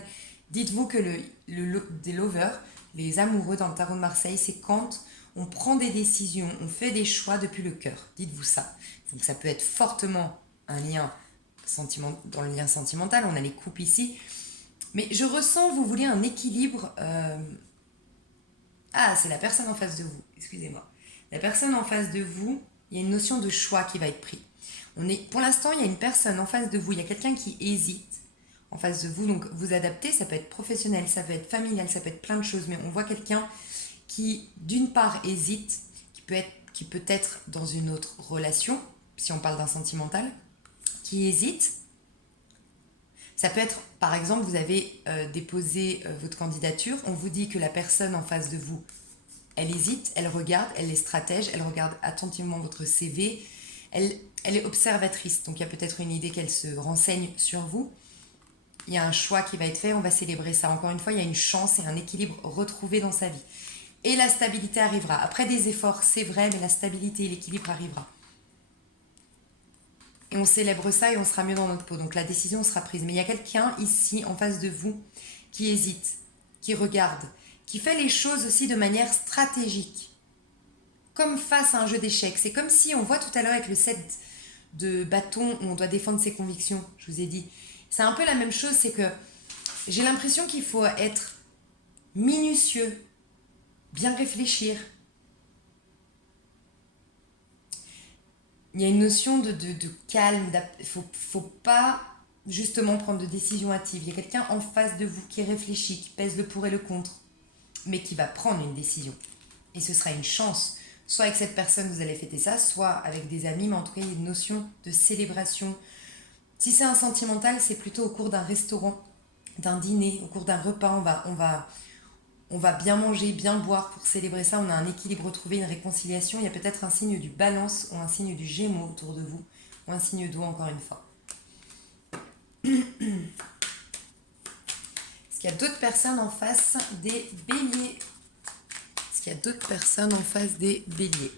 dites-vous que des lovers, les amoureux dans le tarot de Marseille, c'est quand on prend des décisions, on fait des choix depuis le cœur. Dites-vous ça. Donc ça peut être fortement un lien dans le lien sentimental, on a les couples ici, mais je ressens, vous voulez un équilibre... Ah, c'est la personne en face de vous, excusez-moi. La personne en face de vous, il y a une notion de choix qui va être pris. Pour l'instant, il y a une personne en face de vous, il y a quelqu'un qui hésite en face de vous, donc vous adaptez, ça peut être professionnel, ça peut être familial, ça peut être plein de choses, mais on voit quelqu'un qui, d'une part, hésite, qui peut être dans une autre relation, si on parle d'un sentimental, qui hésite. Ça peut être, par exemple, vous avez déposé votre candidature, on vous dit que la personne en face de vous, elle hésite, elle regarde, elle est stratège, elle regarde attentivement votre CV, elle est observatrice, donc il y a peut-être une idée qu'elle se renseigne sur vous. Il y a un choix qui va être fait, on va célébrer ça. Encore une fois, il y a une chance et un équilibre retrouvé dans sa vie. Et la stabilité arrivera. Après des efforts, c'est vrai, mais la stabilité et l'équilibre arrivera. Et on célèbre ça et on sera mieux dans notre peau. Donc la décision sera prise. Mais il y a quelqu'un ici, en face de vous, qui hésite, qui regarde, qui fait les choses aussi de manière stratégique. Comme face à un jeu d'échecs. C'est comme si, on voit tout à l'heure avec le 7 de bâton où on doit défendre ses convictions, je vous ai dit. C'est un peu la même chose, c'est que j'ai l'impression qu'il faut être minutieux, bien réfléchir. Il y a une notion de calme, il faut pas justement prendre de décisions hâtives. Il y a quelqu'un en face de vous qui réfléchit, qui pèse le pour et le contre, mais qui va prendre une décision. Et ce sera une chance. Soit avec cette personne, vous allez fêter ça, soit avec des amis, mais en tout cas, il y a une notion de célébration. Si c'est un sentimental, c'est plutôt au cours d'un restaurant, d'un dîner, au cours d'un repas, On va bien manger, bien boire pour célébrer ça. On a un équilibre retrouvé, une réconciliation. Il y a peut-être un signe du balance ou un signe du gémeaux autour de vous. Ou un signe d'eau encore une fois. Est-ce qu'il y a d'autres personnes en face des béliers? Est-ce qu'il y a d'autres personnes en face des béliers?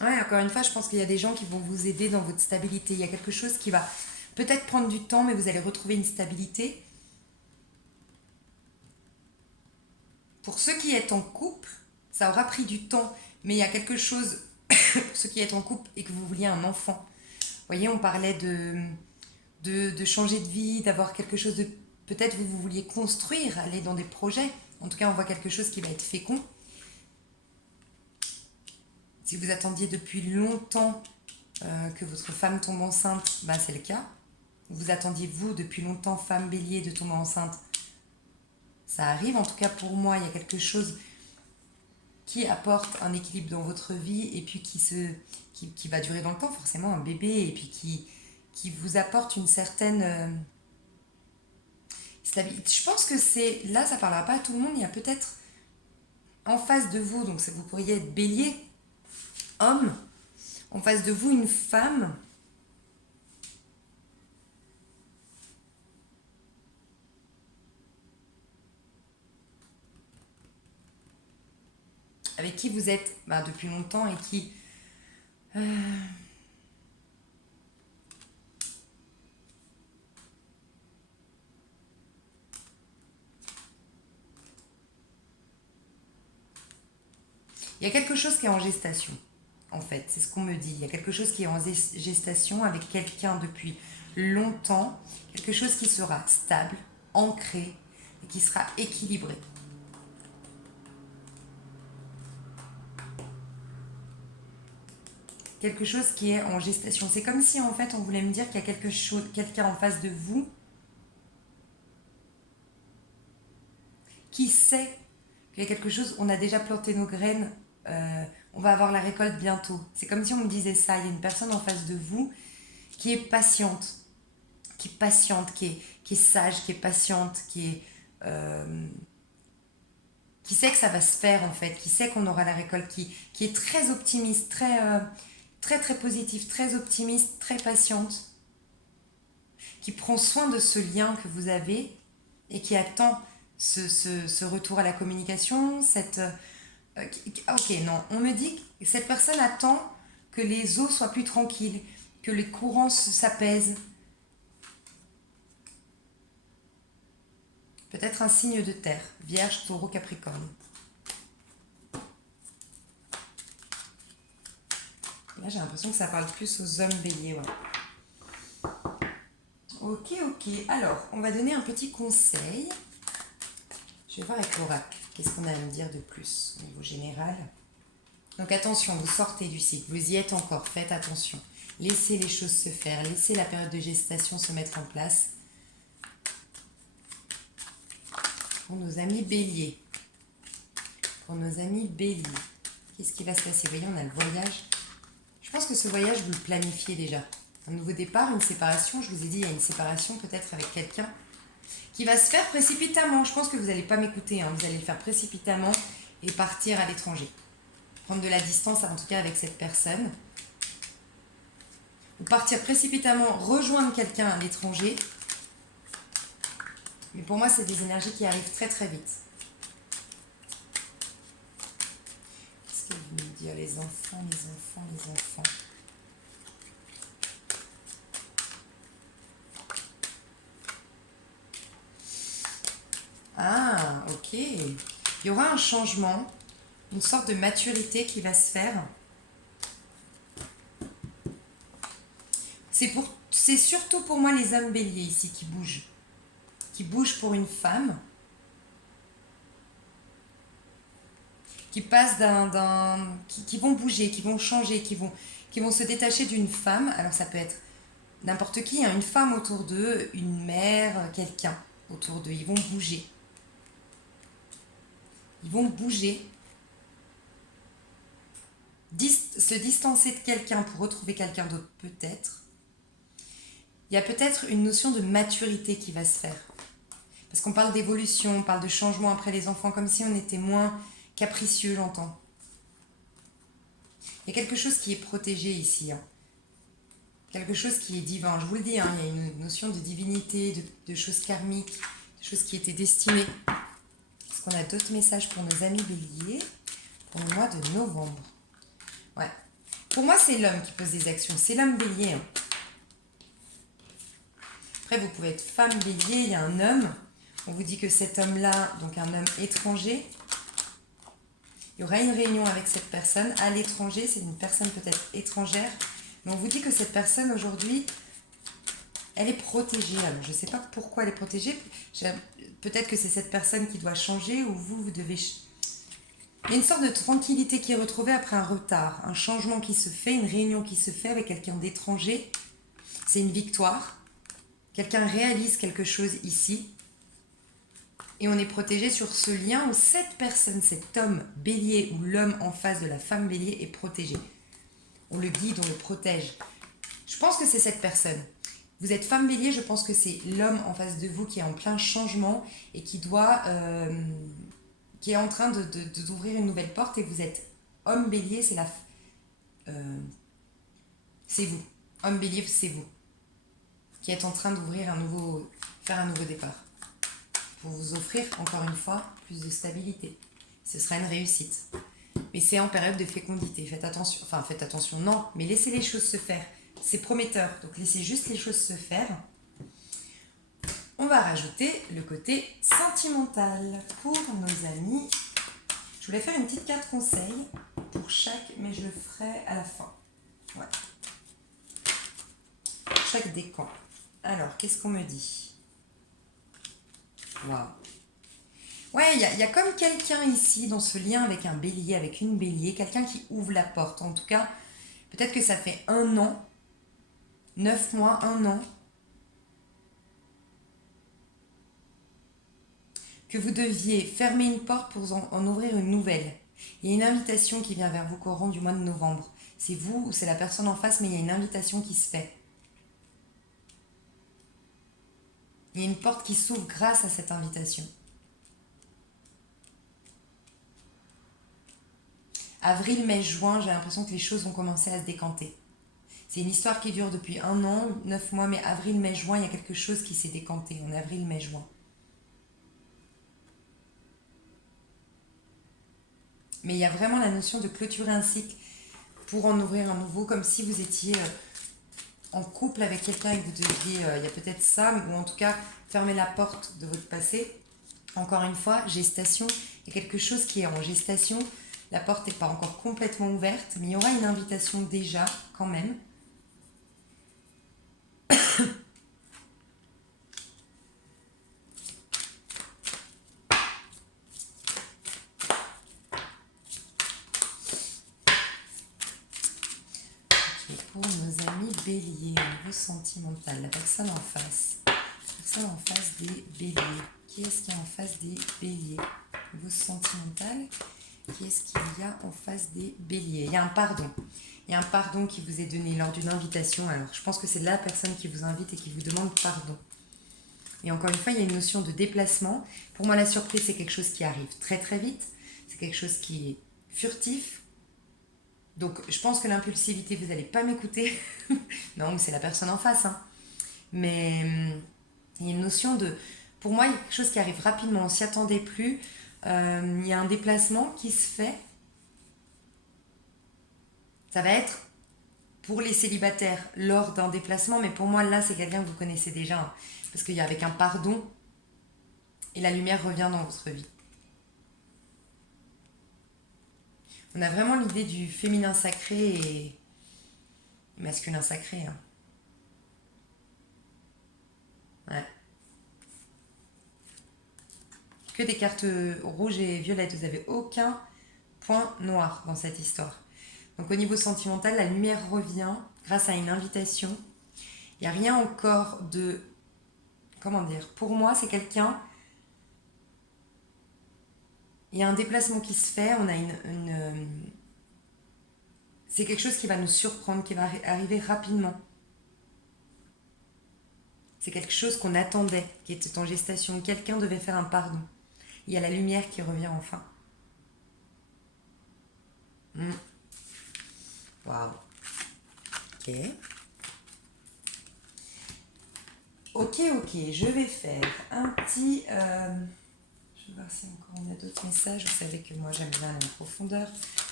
Ouais, encore une fois, je pense qu'il y a des gens qui vont vous aider dans votre stabilité. Il y a quelque chose qui va peut-être prendre du temps, mais vous allez retrouver une stabilité. Pour ceux qui êtes en couple, ça aura pris du temps, mais il y a quelque chose, pour ceux qui êtes en couple et que vous vouliez un enfant. Vous voyez, on parlait de changer de vie, d'avoir quelque chose de... Peut-être vous vouliez construire, aller dans des projets. En tout cas, on voit quelque chose qui va être fécond. Si vous attendiez depuis longtemps que votre femme tombe enceinte, bah c'est le cas. Vous attendiez, vous, depuis longtemps, femme bélier, de tomber enceinte. Ça arrive, en tout cas pour moi, il y a quelque chose qui apporte un équilibre dans votre vie et puis qui va durer dans le temps, forcément, un bébé, et puis qui vous apporte une certaine stabilité. Je pense que c'est... Là, ça ne parlera pas à tout le monde, il y a peut-être en face de vous, donc vous pourriez être bélier, homme, en face de vous, une femme avec qui vous êtes depuis longtemps et qui... Il y a quelque chose qui est en gestation, en fait, c'est ce qu'on me dit. Il y a quelque chose qui est en gestation avec quelqu'un depuis longtemps, quelque chose qui sera stable, ancré et qui sera équilibré. Quelque chose qui est en gestation. C'est comme si en fait on voulait me dire qu'il y a quelque chose, quelqu'un en face de vous qui sait qu'il y a quelque chose, on a déjà planté nos graines, on va avoir la récolte bientôt. C'est comme si on me disait ça, il y a une personne en face de vous qui est patiente, qui est sage, qui est patiente, qui sait que ça va se faire en fait, qui sait qu'on aura la récolte, qui est très optimiste, très positive, très optimiste, très patiente, qui prend soin de ce lien que vous avez et qui attend ce retour à la communication, ok, non, on me dit que cette personne attend que les eaux soient plus tranquilles, que les courants s'apaisent. Peut-être un signe de terre, Vierge, Taureau, Capricorne. Là, j'ai l'impression que ça parle plus aux hommes béliers. Ouais. Ok. Alors, on va donner un petit conseil. Je vais voir avec l'oracle. Qu'est-ce qu'on a à me dire de plus au niveau général? Donc attention, vous sortez du cycle, vous y êtes encore, faites attention. Laissez les choses se faire, laissez la période de gestation se mettre en place. Pour nos amis béliers. Qu'est-ce qui va se passer? Vous voyez, on a le voyage. Je pense que ce voyage, vous le planifiez déjà. Un nouveau départ, une séparation. Je vous ai dit, il y a une séparation peut-être avec quelqu'un qui va se faire précipitamment. Je pense que vous n'allez pas m'écouter. Vous allez le faire précipitamment et partir à l'étranger. Prendre de la distance, en tout cas, avec cette personne. Ou partir précipitamment, rejoindre quelqu'un à l'étranger. Mais pour moi, c'est des énergies qui arrivent très vite. Qu'est-ce que vous me dire, les enfants? Ah, ok. Il y aura un changement, une sorte de maturité qui va se faire. C'est surtout pour moi les hommes béliers ici qui bougent pour une femme, qui passent qui vont bouger, qui vont changer, qui vont se détacher d'une femme. Alors ça peut être n'importe qui, une femme autour d'eux, une mère, quelqu'un autour d'eux. Ils vont bouger. se distancer de quelqu'un pour retrouver quelqu'un d'autre, peut-être. Il y a peut-être une notion de maturité qui va se faire. Parce qu'on parle d'évolution, on parle de changement après les enfants, comme si on était moins capricieux, j'entends. Il y a quelque chose qui est protégé ici. Hein. Quelque chose qui est divin. Je vous le dis, hein, il y a une notion de divinité, de choses karmiques, de choses qui étaient destinées. Est-ce qu'on a d'autres messages pour nos amis béliers pour le mois de novembre? Ouais. Pour moi, c'est l'homme qui pose des actions. C'est l'homme bélier. Hein. Après, vous pouvez être femme bélier, il y a un homme. On vous dit que cet homme-là, donc un homme étranger, il y aura une réunion avec cette personne à l'étranger. C'est une personne peut-être étrangère. Mais on vous dit que cette personne, aujourd'hui, elle est protégée. Alors, je ne sais pas pourquoi elle est protégée. Peut-être que c'est cette personne qui doit changer ou vous devez... Il y a une sorte de tranquillité qui est retrouvée après un retard, un changement qui se fait, une réunion qui se fait avec quelqu'un d'étranger. C'est une victoire. Quelqu'un réalise quelque chose ici. Et on est protégé sur ce lien où cette personne, cet homme bélier ou l'homme en face de la femme bélier est protégé. On le guide, on le protège. Je pense que c'est cette personne. Vous êtes femme bélier, je pense que c'est l'homme en face de vous qui est en plein changement et qui doit... qui est en train d'ouvrir une nouvelle porte, et vous êtes homme bélier, c'est vous. Homme bélier, c'est vous. Qui êtes en train d'ouvrir faire un nouveau départ. Pour vous offrir, encore une fois, plus de stabilité. Ce sera une réussite. Mais c'est en période de fécondité. Faites attention, non, mais laissez les choses se faire. C'est prometteur, donc laissez juste les choses se faire. On va rajouter le côté sentimental pour nos amis. Je voulais faire une petite carte conseil pour chaque, mais je le ferai à la fin. Ouais. Chaque décan. Alors, qu'est-ce qu'on me dit? Waouh. Ouais, il y a comme quelqu'un ici dans ce lien avec un bélier, avec une bélier, quelqu'un qui ouvre la porte. En tout cas, peut-être que ça fait 1 an, 9 mois, 1 an, que vous deviez fermer une porte pour en ouvrir une nouvelle. Il y a une invitation qui vient vers vous courant du mois de novembre. C'est vous ou c'est la personne en face, mais il y a une invitation qui se fait. Il y a une porte qui s'ouvre grâce à cette invitation. Avril, mai, juin, j'ai l'impression que les choses vont commencer à se décanter. C'est une histoire qui dure depuis 1 an, 9 mois, mais avril, mai, juin, il y a quelque chose qui s'est décanté en avril, mai, juin. Mais il y a vraiment la notion de clôturer un cycle pour en ouvrir un nouveau, comme si vous étiez en couple avec quelqu'un et que vous deviez, il y a peut-être ça, ou en tout cas fermer la porte de votre passé. Encore une fois, gestation, il y a quelque chose qui est en gestation. La porte n'est pas encore complètement ouverte, mais il y aura une invitation déjà, quand même. Okay, pour nos amis béliers, au niveau sentimental, la personne en face. La personne en face des béliers. Qui est-ce qu'il y a en face des béliers? Au niveau sentimental, qui est-ce qu'il y a en face des béliers? Il y a un pardon. Il y a un pardon qui vous est donné lors d'une invitation. Alors, je pense que c'est la personne qui vous invite et qui vous demande pardon. Et encore une fois, il y a une notion de déplacement. Pour moi, la surprise, c'est quelque chose qui arrive très très vite. C'est quelque chose qui est furtif. Donc, je pense que l'impulsivité, vous n'allez pas m'écouter. Non, c'est la personne en face. Hein. Mais il y a une notion de... Pour moi, il y a quelque chose qui arrive rapidement. On ne s'y attendait plus. Il y a un déplacement qui se fait. Ça va être pour les célibataires lors d'un déplacement, mais pour moi, là, c'est quelqu'un que vous connaissez déjà. Hein, parce qu'il y a avec un pardon, et la lumière revient dans votre vie. On a vraiment l'idée du féminin sacré et masculin sacré. Hein. Ouais. Que des cartes rouges et violettes, vous n'avez aucun point noir dans cette histoire. Donc au niveau sentimental, la lumière revient grâce à une invitation. Il n'y a rien encore de... Comment dire? Pour moi, c'est quelqu'un... Il y a un déplacement qui se fait, on a C'est quelque chose qui va nous surprendre, qui va arriver rapidement. C'est quelque chose qu'on attendait, qui était en gestation. Quelqu'un devait faire un pardon. Il y a la lumière qui revient enfin. Waouh. Ok. Ok, je vais faire un petit... je vais voir si encore on a d'autres messages. Vous savez que moi j'aime bien la profondeur.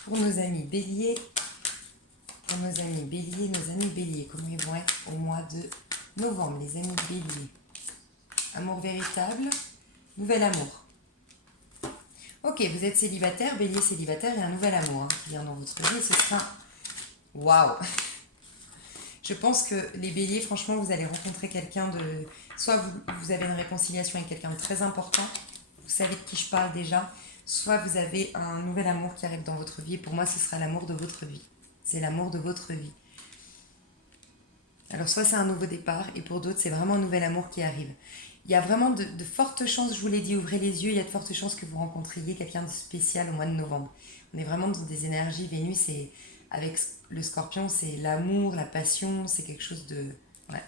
Pour nos amis béliers, comment ils vont être au mois de novembre, les amis béliers. Amour véritable, nouvel amour. Ok, vous êtes célibataire, bélier célibataire, il y a un nouvel amour qui vient dans votre vie. Ce sera... Waouh. Je pense que les béliers, franchement, vous allez rencontrer quelqu'un de... Soit vous avez une réconciliation avec quelqu'un de très important, vous savez de qui je parle déjà, soit vous avez un nouvel amour qui arrive dans votre vie. Et pour moi, ce sera l'amour de votre vie. C'est l'amour de votre vie. Alors, soit c'est un nouveau départ, et pour d'autres, c'est vraiment un nouvel amour qui arrive. Il y a vraiment de fortes chances, je vous l'ai dit, ouvrez les yeux, il y a de fortes chances que vous rencontriez quelqu'un de spécial au mois de novembre. On est vraiment dans des énergies, Vénus, et avec le scorpion, c'est l'amour, la passion, c'est quelque chose de... Ouais.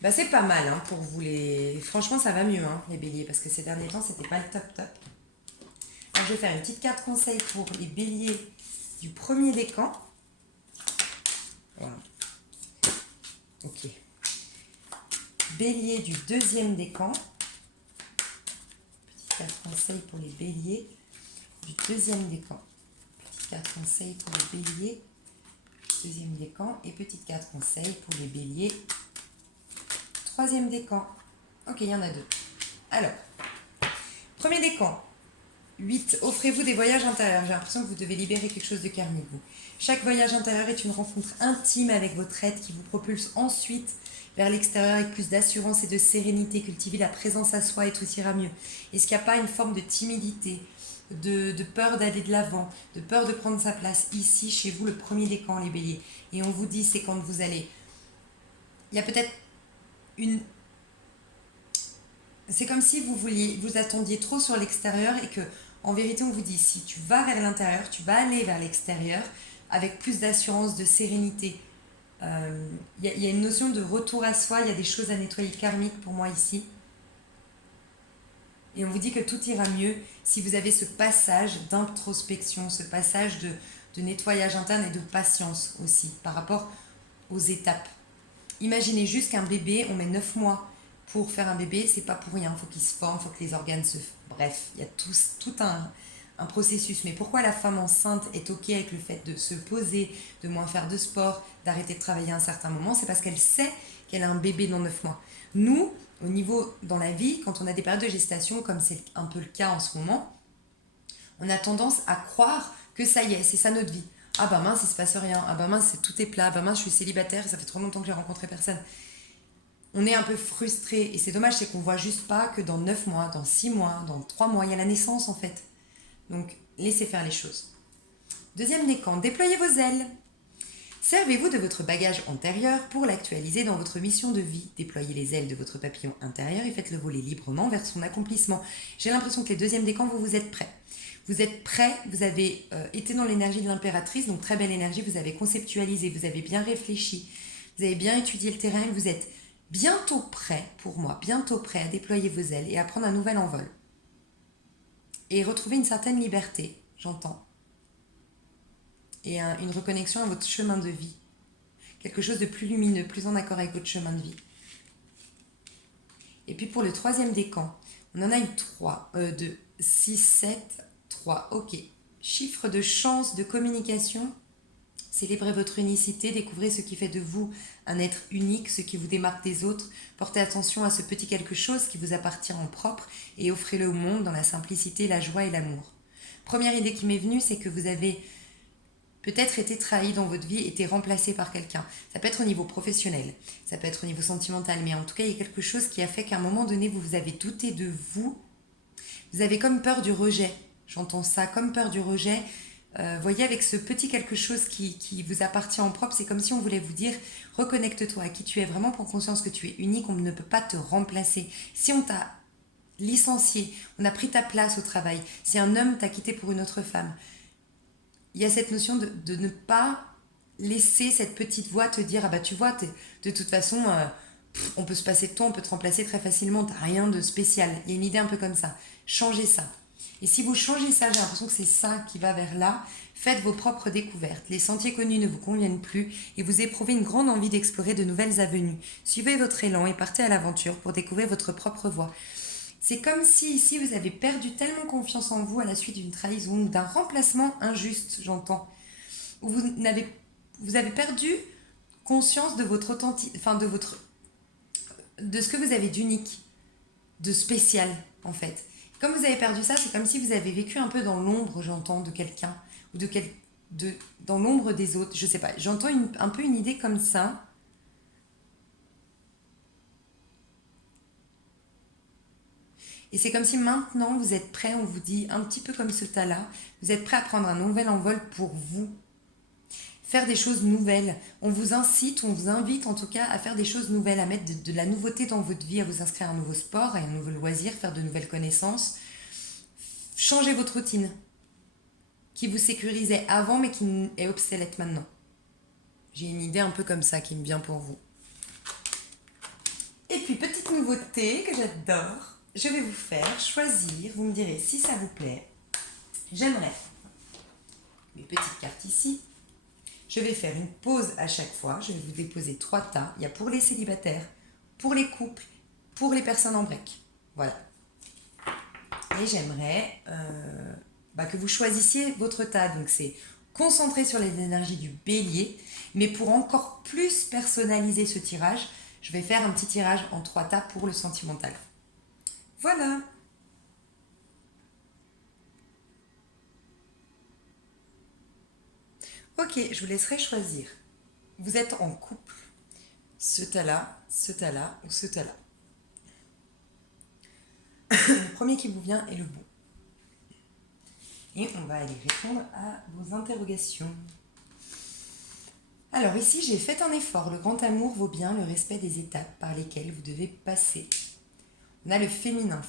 Bah c'est pas mal hein, pour vous les... Franchement, ça va mieux, hein, les béliers, parce que ces derniers temps, c'était pas le top top. Alors, je vais faire une petite carte conseil pour les béliers du premier décan. Voilà. Ok. Bélier du deuxième décan. Petite carte conseil pour les béliers du deuxième décan. Petite carte conseil pour les béliers du deuxième décan. Et petite carte conseil pour les béliers troisième décan. Ok, il y en a deux. Alors, premier décan. 8. Offrez-vous des voyages intérieurs. J'ai l'impression que vous devez libérer quelque chose de karmique, vous. Chaque voyage intérieur est une rencontre intime avec votre être qui vous propulse ensuite vers l'extérieur avec plus d'assurance et de sérénité. Cultivez la présence à soi et tout ira mieux. Est-ce qu'il n'y a pas une forme de timidité, de peur d'aller de l'avant, de peur de prendre sa place ici, chez vous, le premier décan, les béliers? Et on vous dit, c'est quand vous allez... Il y a peut-être une... C'est comme si vous attendiez trop sur l'extérieur et que, en vérité, on vous dit, si tu vas vers l'intérieur, tu vas aller vers l'extérieur avec plus d'assurance, de sérénité. Il y a une notion de retour à soi, il y a des choses à nettoyer karmiques pour moi ici. Et on vous dit que tout ira mieux si vous avez ce passage d'introspection, ce passage de nettoyage interne et de patience aussi par rapport aux étapes. Imaginez juste qu'un bébé, on met 9 mois pour faire un bébé, c'est pas pour rien, il faut qu'il se forme, il faut que les organes se... Bref, il y a tout un processus. Mais pourquoi la femme enceinte est ok avec le fait de se poser, de moins faire de sport, d'arrêter de travailler à un certain moment? C'est parce qu'elle sait qu'elle a un bébé dans 9 mois. Nous, au niveau, dans la vie, quand on a des périodes de gestation, comme c'est un peu le cas en ce moment, on a tendance à croire que ça y est, c'est ça notre vie. Ah bah mince, il se passe rien. Ah bah mince, tout est plat. Ah bah mince, je suis célibataire, ça fait trop longtemps que j'ai rencontré personne. On est un peu frustré. Et c'est dommage, c'est qu'on voit juste pas que dans 9 mois, dans 6 mois, dans 3 mois, il y a la naissance en fait. Donc, laissez faire les choses. Deuxième décan, déployez vos ailes. Servez-vous de votre bagage antérieur pour l'actualiser dans votre mission de vie. Déployez les ailes de votre papillon intérieur et faites-le voler librement vers son accomplissement. J'ai l'impression que les deuxièmes décans, vous êtes prêts. Vous êtes prêts, vous avez été dans l'énergie de l'impératrice, donc très belle énergie, vous avez conceptualisé, vous avez bien réfléchi, vous avez bien étudié le terrain, vous êtes bientôt prêts, pour moi, bientôt prêts à déployer vos ailes et à prendre un nouvel envol. Et retrouver une certaine liberté, j'entends. Et une reconnexion à votre chemin de vie. Quelque chose de plus lumineux, plus en accord avec votre chemin de vie. Et puis pour le troisième décan, on en a eu 3, 2, 6, 7, 3. Ok. Chiffre de chance de communication. Célébrez votre unicité, découvrez ce qui fait de vous un être unique, ce qui vous démarque des autres. Portez attention à ce petit quelque chose qui vous appartient en propre et offrez-le au monde dans la simplicité, la joie et l'amour. Première idée qui m'est venue, c'est que vous avez peut-être été trahi dans votre vie, été remplacé par quelqu'un. Ça peut être au niveau professionnel, ça peut être au niveau sentimental, mais en tout cas, il y a quelque chose qui a fait qu'à un moment donné, vous avez douté de vous. Vous avez comme peur du rejet. J'entends ça, comme peur du rejet. Voyez, avec ce petit quelque chose qui vous appartient en propre, c'est comme si on voulait vous dire reconnecte-toi à qui tu es, vraiment prends conscience que tu es unique, on ne peut pas te remplacer. Si on t'a licencié, on a pris ta place au travail. Si un homme t'a quitté pour une autre femme, il y a cette notion de ne pas laisser cette petite voix te dire ah bah tu vois, de toute façon, on peut se passer de toi, on peut te remplacer très facilement, t'as rien de spécial. Il y a une idée un peu comme ça. Changez ça. Et si vous changez ça, j'ai l'impression que c'est ça qui va vers là, faites vos propres découvertes. Les sentiers connus ne vous conviennent plus et vous éprouvez une grande envie d'explorer de nouvelles avenues. Suivez votre élan et partez à l'aventure pour découvrir votre propre voie. C'est comme si ici vous avez perdu tellement confiance en vous à la suite d'une trahison ou d'un remplacement injuste, j'entends. Où vous avez perdu conscience de votre authenticité, enfin de ce que vous avez d'unique, de spécial en fait. Comme vous avez perdu ça, c'est comme si vous avez vécu un peu dans l'ombre, j'entends, de quelqu'un ou dans l'ombre des autres. Je sais pas. J'entends un peu une idée comme ça. Et c'est comme si maintenant vous êtes prêt, on vous dit un petit peu comme ce tas-là, vous êtes prêt à prendre un nouvel envol pour vous, faire des choses nouvelles. On vous incite, on vous invite en tout cas à faire des choses nouvelles, à mettre de la nouveauté dans votre vie, à vous inscrire à un nouveau sport, à un nouveau loisir, faire de nouvelles connaissances. Changez votre routine qui vous sécurisait avant mais qui est obsolète maintenant. J'ai une idée un peu comme ça qui me vient pour vous. Et puis petite nouveauté que j'adore, je vais vous faire choisir, vous me direz si ça vous plaît. J'aimerais mes petites cartes ici. Je vais faire une pause à chaque fois. Je vais vous déposer 3 tas. Il y a pour les célibataires, pour les couples, pour les personnes en break. Voilà. Et j'aimerais que vous choisissiez votre tas. Donc c'est concentré sur les énergies du bélier. Mais pour encore plus personnaliser ce tirage, je vais faire un petit tirage en 3 tas pour le sentimental. Voilà. Ok, je vous laisserai choisir. Vous êtes en couple. Ce tas-là ou ce tas-là. Le premier qui vous vient est le bon. Et on va aller répondre à vos interrogations. Alors ici, j'ai fait un effort. Le grand amour vaut bien le respect des étapes par lesquelles vous devez passer. On a le féminin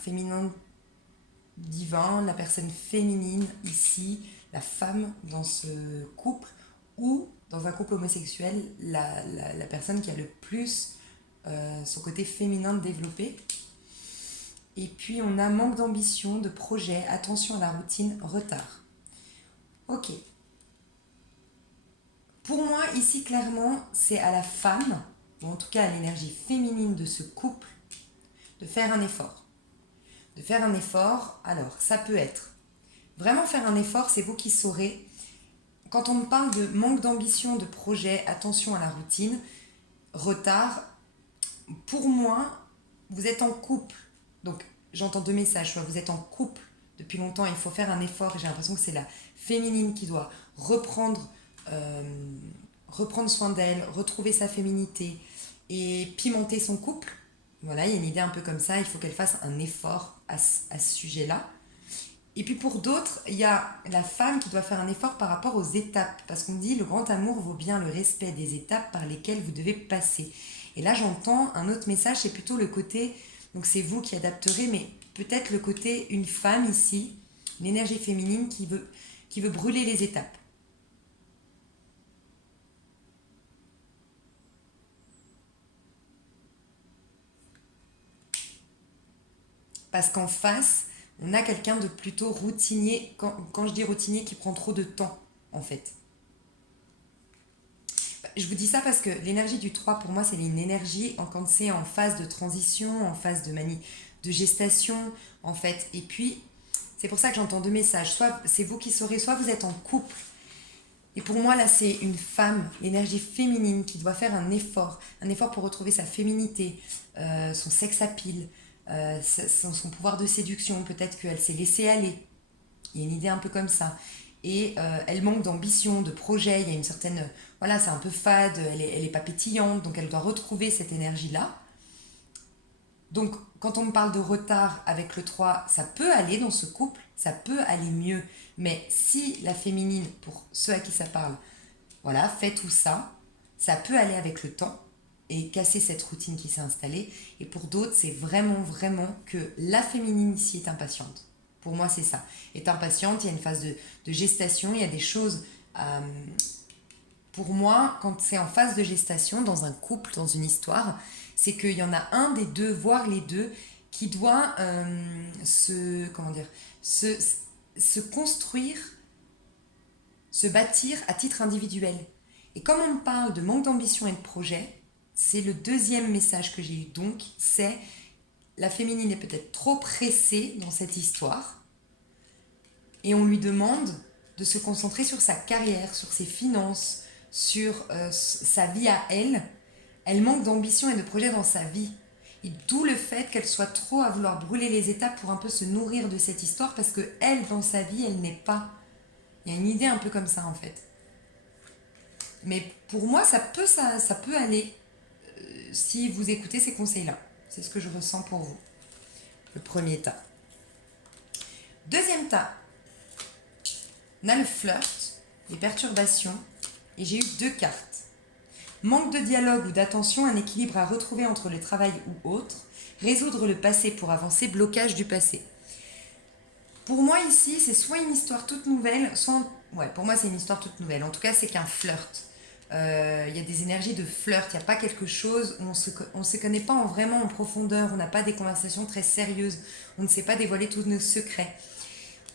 divin, la personne féminine ici, la femme dans ce couple, ou dans un couple homosexuel, la personne qui a le plus son côté féminin développé. Et puis on a manque d'ambition, de projet, attention à la routine, retard. Ok. Pour moi, ici, clairement, c'est à la femme, ou en tout cas à l'énergie féminine de ce couple, de faire un effort. De faire un effort, alors, ça peut être vraiment faire un effort, c'est vous qui saurez. Quand on me parle de manque d'ambition, de projet, attention à la routine, retard, pour moi, vous êtes en couple. Donc, j'entends 2 messages. Soit vous êtes en couple depuis longtemps, il faut faire un effort. Et j'ai l'impression que c'est la féminine qui doit reprendre soin d'elle, retrouver sa féminité et pimenter son couple. Voilà, il y a une idée un peu comme ça. Il faut qu'elle fasse un effort à ce sujet-là. Et puis pour d'autres, il y a la femme qui doit faire un effort par rapport aux étapes. Parce qu'on dit le grand amour vaut bien le respect des étapes par lesquelles vous devez passer. Et là, j'entends un autre message, c'est plutôt le côté, donc c'est vous qui adapterez, mais peut-être le côté une femme ici, l'énergie féminine qui veut brûler les étapes. Parce qu'en face, on a quelqu'un de plutôt routinier, quand je dis routinier, qui prend trop de temps, en fait. Je vous dis ça parce que l'énergie du 3, pour moi, c'est une énergie quand c'est en phase de transition, en phase de gestation, en fait. Et puis, c'est pour ça que j'entends 2 messages. Soit c'est vous qui saurez, soit vous êtes en couple. Et pour moi, là, c'est une femme, l'énergie féminine, qui doit faire un effort pour retrouver sa féminité, son sex appeal, son pouvoir de séduction. Peut-être qu'elle s'est laissée aller. Il y a une idée un peu comme ça. Et elle manque d'ambition, de projet. Il y a une certaine... Voilà, c'est un peu fade, elle est pas pétillante, donc elle doit retrouver cette énergie-là. Donc, quand on me parle de retard avec le 3, ça peut aller dans ce couple, ça peut aller mieux. Mais si la féminine, pour ceux à qui ça parle, voilà, fait tout ça, ça peut aller avec le temps. et casser cette routine qui s'est installée. Et pour d'autres, c'est vraiment, vraiment que la féminine ici est impatiente. Pour moi, c'est ça. Est impatiente, il y a une phase de gestation, il y a des choses... pour moi, quand c'est en phase de gestation, dans un couple, dans une histoire, c'est qu'il y en a un des deux, voire les deux, qui doit comment dire, se, se construire, se bâtir à titre individuel. Et comme on me parle de manque d'ambition et de projet, c'est le deuxième message que j'ai eu. Donc, c'est la féminine est peut-être trop pressée dans cette histoire et on lui demande de se concentrer sur sa carrière, sur ses finances, sur sa vie à elle. Elle manque d'ambition et de projet dans sa vie. Et d'où le fait qu'elle soit trop à vouloir brûler les étapes pour un peu se nourrir de cette histoire parce que elle, dans sa vie, elle n'est pas. Il y a une idée un peu comme ça en fait. Mais pour moi, ça peut aller si vous écoutez ces conseils-là. C'est ce que je ressens pour vous. Le premier tas. Deuxième tas. On a le flirt, les perturbations, et j'ai eu 2 cartes. Manque de dialogue ou d'attention, un équilibre à retrouver entre le travail ou autre, résoudre le passé pour avancer, blocage du passé. Pour moi ici, c'est soit une histoire toute nouvelle, soit... Ouais, pour moi c'est une histoire toute nouvelle. En tout cas, c'est qu'un flirt. Il y a des énergies de flirt, il n'y a pas quelque chose où on ne se connaît pas vraiment en profondeur, on n'a pas des conversations très sérieuses, on ne sait pas dévoiler tous nos secrets.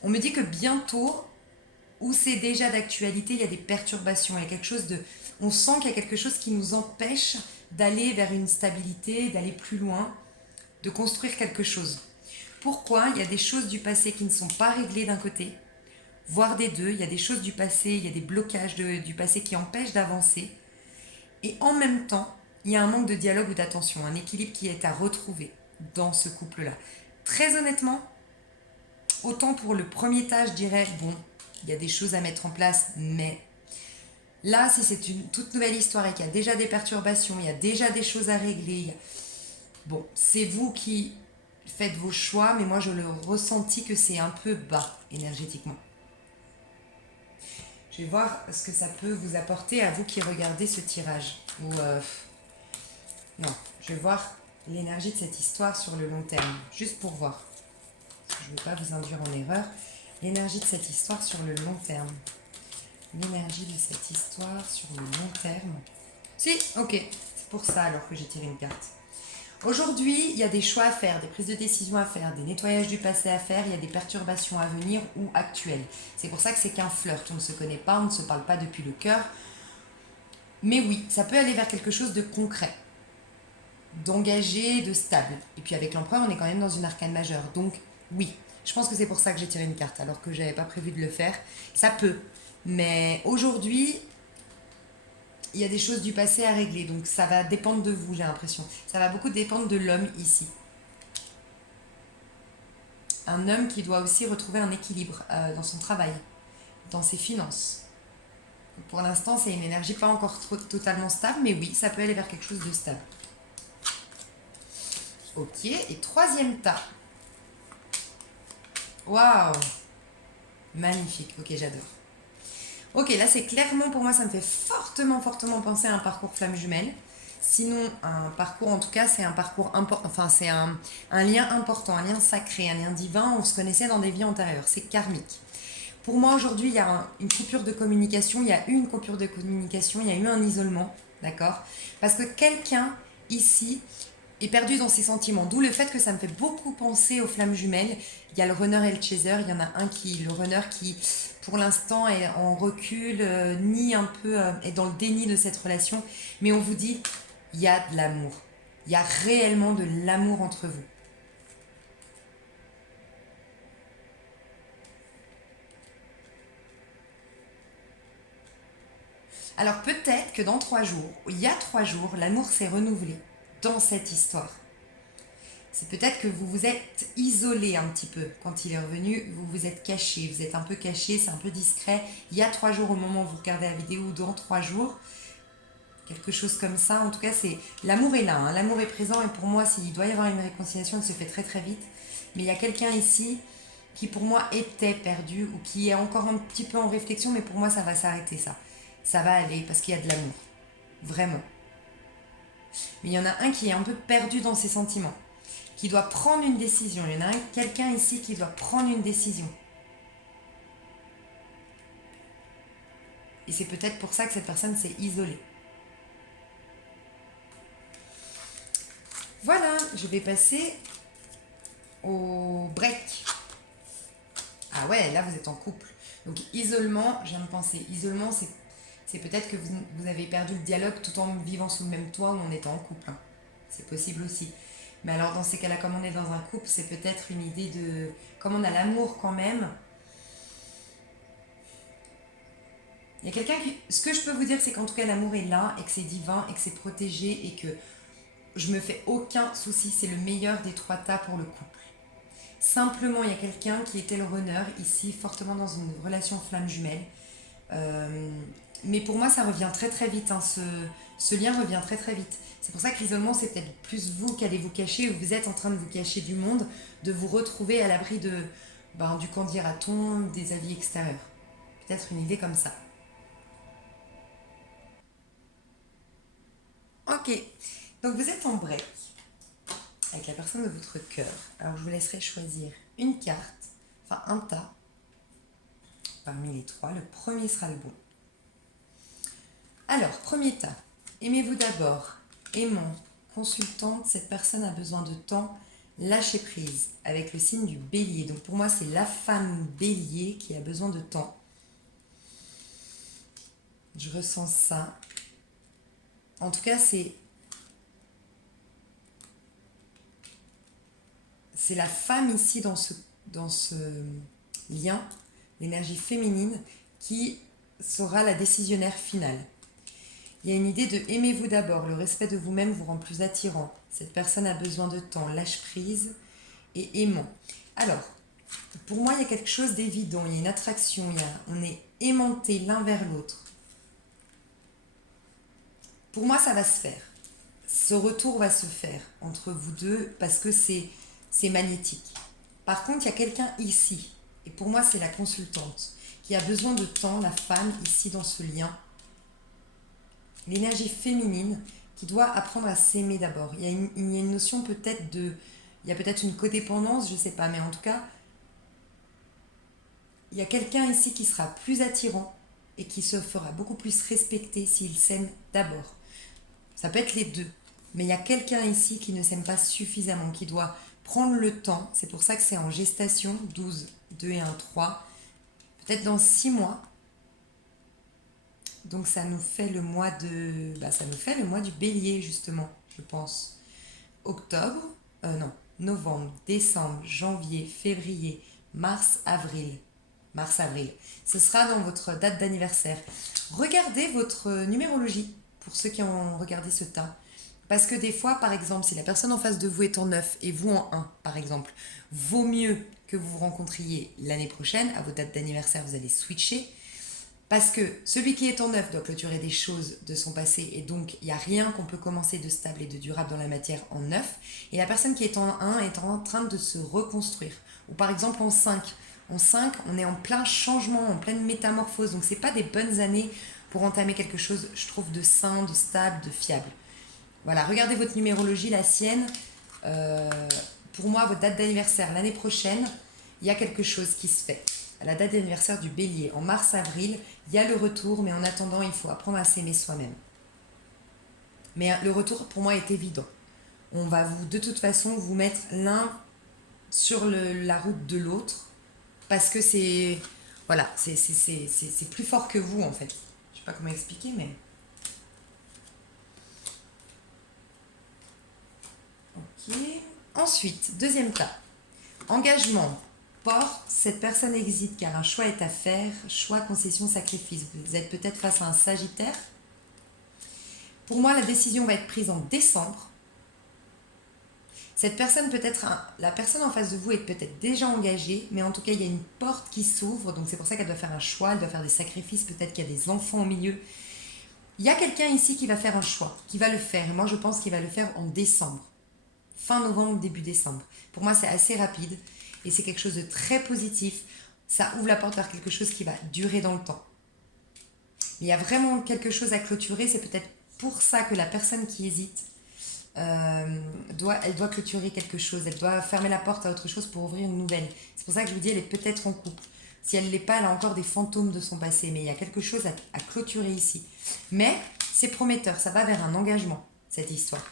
On me dit que bientôt, où c'est déjà d'actualité, il y a des perturbations, il y a quelque chose de... On sent qu'il y a quelque chose qui nous empêche d'aller vers une stabilité, d'aller plus loin, de construire quelque chose. Pourquoi? Il y a des choses du passé qui ne sont pas réglées d'un côté, voire des deux. Il y a des choses du passé, il y a des blocages du passé qui empêchent d'avancer. Et en même temps, il y a un manque de dialogue ou d'attention, un équilibre qui est à retrouver dans ce couple-là. Très honnêtement, autant pour le premier tas, je dirais, bon, il y a des choses à mettre en place, mais là, si c'est une toute nouvelle histoire et qu'il y a déjà des perturbations, il y a déjà des choses à régler, bon, c'est vous qui faites vos choix, mais moi je le ressentis que c'est un peu bas énergétiquement. Je vais voir ce que ça peut vous apporter à vous qui regardez ce tirage. Ou non, je vais voir l'énergie de cette histoire sur le long terme, juste pour voir. Parce que je ne veux pas vous induire en erreur. L'énergie de cette histoire sur le long terme. L'énergie de cette histoire sur le long terme. Si, ok, c'est pour ça alors que j'ai tiré une carte. Aujourd'hui, il y a des choix à faire, des prises de décision à faire, des nettoyages du passé à faire, il y a des perturbations à venir ou actuelles. C'est pour ça que c'est qu'un flirt, on ne se connaît pas, on ne se parle pas depuis le cœur. Mais oui, ça peut aller vers quelque chose de concret, d'engagé, de stable. Et puis avec l'empereur, on est quand même dans une arcane majeure. Donc oui, je pense que c'est pour ça que j'ai tiré une carte, alors que je n'avais pas prévu de le faire. Ça peut. Mais aujourd'hui, il y a des choses du passé à régler, donc ça va dépendre de vous, j'ai l'impression. Ça va beaucoup dépendre de l'homme ici. Un homme qui doit aussi retrouver un équilibre dans son travail, dans ses finances. Pour l'instant, c'est une énergie pas encore totalement stable, mais oui, ça peut aller vers quelque chose de stable. Ok, et troisième tas. Waouh! Magnifique, ok, j'adore. Ok, là c'est clairement pour moi, ça me fait fortement penser à un parcours flamme jumelle. Sinon, un parcours, en tout cas, c'est un parcours important, enfin c'est un lien important, un lien sacré, un lien divin, on se connaissait dans des vies antérieures, c'est karmique. Pour moi aujourd'hui, il y a une coupure de communication, il y a eu une coupure de communication, il y a eu un isolement, d'accord? Parce que quelqu'un ici est perdu dans ses sentiments, d'où le fait que ça me fait beaucoup penser aux flammes jumelles. Il y a le runner et le chaser, il y en a le runner qui pour l'instant est en recul, nie un peu, est dans le déni de cette relation, mais on vous dit, il y a de l'amour, il y a réellement de l'amour entre vous. Alors peut-être que dans 3 jours, il y a 3 jours, l'amour s'est renouvelé dans cette histoire. C'est peut-être que vous vous êtes isolé un petit peu. Quand il est revenu, vous vous êtes caché, vous êtes un peu caché, c'est un peu discret. Il y a 3 jours au moment où vous regardez la vidéo, ou dans 3 jours, quelque chose comme ça. En tout cas, c'est l'amour est là, hein. L'amour est présent et pour moi, s'il doit y avoir une réconciliation, elle se fait très très vite. Mais il y a quelqu'un ici qui pour moi était perdu ou qui est encore un petit peu en réflexion, mais pour moi, ça va s'arrêter ça. Ça va aller parce qu'il y a de l'amour. Vraiment. Mais il y en a un qui est un peu perdu dans ses sentiments, qui doit prendre une décision. Il y en a quelqu'un ici qui doit prendre une décision. Et c'est peut-être pour ça que cette personne s'est isolée. Voilà, je vais passer au break. Ah ouais, là vous êtes en couple. Donc isolement, je viens de penser, isolement c'est peut-être que vous avez perdu le dialogue tout en vivant sous le même toit ou en étant en couple. Hein. C'est possible aussi. Mais alors dans ces cas-là, comme on est dans un couple, c'est peut-être une idée de... Comme on a l'amour quand même, il y a quelqu'un qui... Ce que je peux vous dire, c'est qu'en tout cas l'amour est là et que c'est divin et que c'est protégé et que je me fais aucun souci, c'est le meilleur des trois tas pour le couple. Simplement, il y a quelqu'un qui était le runner ici, fortement dans une relation flamme jumelle. Mais pour moi, ça revient très très vite. Hein. Ce lien revient très très vite. C'est pour ça que l'isolement, c'est peut-être plus vous qui allez vous cacher, ou vous êtes en train de vous cacher du monde, de vous retrouver à l'abri de, du qu'en dira-t-on, des avis extérieurs. Peut-être une idée comme ça. Ok, donc vous êtes en break avec la personne de votre cœur. Alors je vous laisserai choisir une carte, enfin un tas, parmi les trois. Le premier sera le bon. Alors, premier tas. Aimez-vous d'abord. Aimant. Consultante, cette personne a besoin de temps. Lâcher prise avec le signe du bélier. Donc pour moi, c'est la femme bélier qui a besoin de temps. Je ressens ça. En tout cas, c'est la femme ici dans ce lien, l'énergie féminine, qui sera la décisionnaire finale. Il y a une idée de aimez-vous d'abord, le respect de vous-même vous rend plus attirant. Cette personne a besoin de temps, lâche prise et aimant. Alors, pour moi, il y a quelque chose d'évident, il y a une attraction, on est aimantés l'un vers l'autre. Pour moi, ça va se faire. Ce retour va se faire entre vous deux parce que c'est magnétique. Par contre, il y a quelqu'un ici, et pour moi, c'est la consultante, qui a besoin de temps, la femme ici dans ce lien. L'énergie féminine qui doit apprendre à s'aimer d'abord. Il y a une notion peut-être de... Il y a peut-être une codépendance, je ne sais pas, mais en tout cas, il y a quelqu'un ici qui sera plus attirant et qui se fera beaucoup plus respecter s'il s'aime d'abord. Ça peut être les deux, mais il y a quelqu'un ici qui ne s'aime pas suffisamment, qui doit prendre le temps. C'est pour ça que c'est en gestation, 12, 2 et 1, 3. Peut-être dans 6 mois. Donc ça nous fait le mois de... ça nous fait le mois du bélier, justement, je pense. Octobre, novembre, décembre, janvier, février, mars, avril. Mars-avril. Ce sera dans votre date d'anniversaire. Regardez votre numérologie, pour ceux qui ont regardé ce tas. Parce que des fois, par exemple, si la personne en face de vous est en 9 et vous en 1, par exemple, vaut mieux que vous vous rencontriez l'année prochaine, à votre date d'anniversaire, vous allez switcher. Parce que celui qui est en 9 doit clôturer des choses de son passé et donc il n'y a rien qu'on peut commencer de stable et de durable dans la matière en 9. Et la personne qui est en 1 est en train de se reconstruire. Ou par exemple en 5. En 5, on est en plein changement, en pleine métamorphose. Donc ce n'est pas des bonnes années pour entamer quelque chose, je trouve, de sain, de stable, de fiable. Voilà, regardez votre numérologie, la sienne. Pour moi, votre date d'anniversaire l'année prochaine, il y a quelque chose qui se fait. À la date d'anniversaire du bélier, en mars-avril, il y a le retour, mais en attendant, il faut apprendre à s'aimer soi-même. Mais le retour, pour moi, est évident. On va de toute façon, vous mettre l'un sur la route de l'autre, parce que c'est... Voilà, c'est plus fort que vous, en fait. Je sais pas comment expliquer, mais... Ok. Ensuite, deuxième tas. Engagement. Porte, cette personne hésite car un choix est à faire, choix, concession, sacrifice. Vous êtes peut-être face à un Sagittaire. Pour moi, la décision va être prise en décembre. Cette personne la personne en face de vous est peut-être déjà engagée, mais en tout cas, il y a une porte qui s'ouvre, donc c'est pour ça qu'elle doit faire un choix, elle doit faire des sacrifices, peut-être qu'il y a des enfants au milieu. Il y a quelqu'un ici qui va faire un choix, qui va le faire, et moi je pense qu'il va le faire en décembre. Fin novembre, début décembre. Pour moi, c'est assez rapide. Et c'est quelque chose de très positif. Ça ouvre la porte vers quelque chose qui va durer dans le temps. Mais il y a vraiment quelque chose à clôturer. C'est peut-être pour ça que la personne qui hésite elle doit clôturer quelque chose, elle doit fermer la porte à autre chose pour ouvrir une nouvelle. C'est pour ça que je vous dis, elle est peut-être en couple. Si elle ne l'est pas, elle a encore des fantômes de son passé, mais il y a quelque chose à clôturer ici. Mais c'est prometteur, ça va vers un engagement, cette histoire.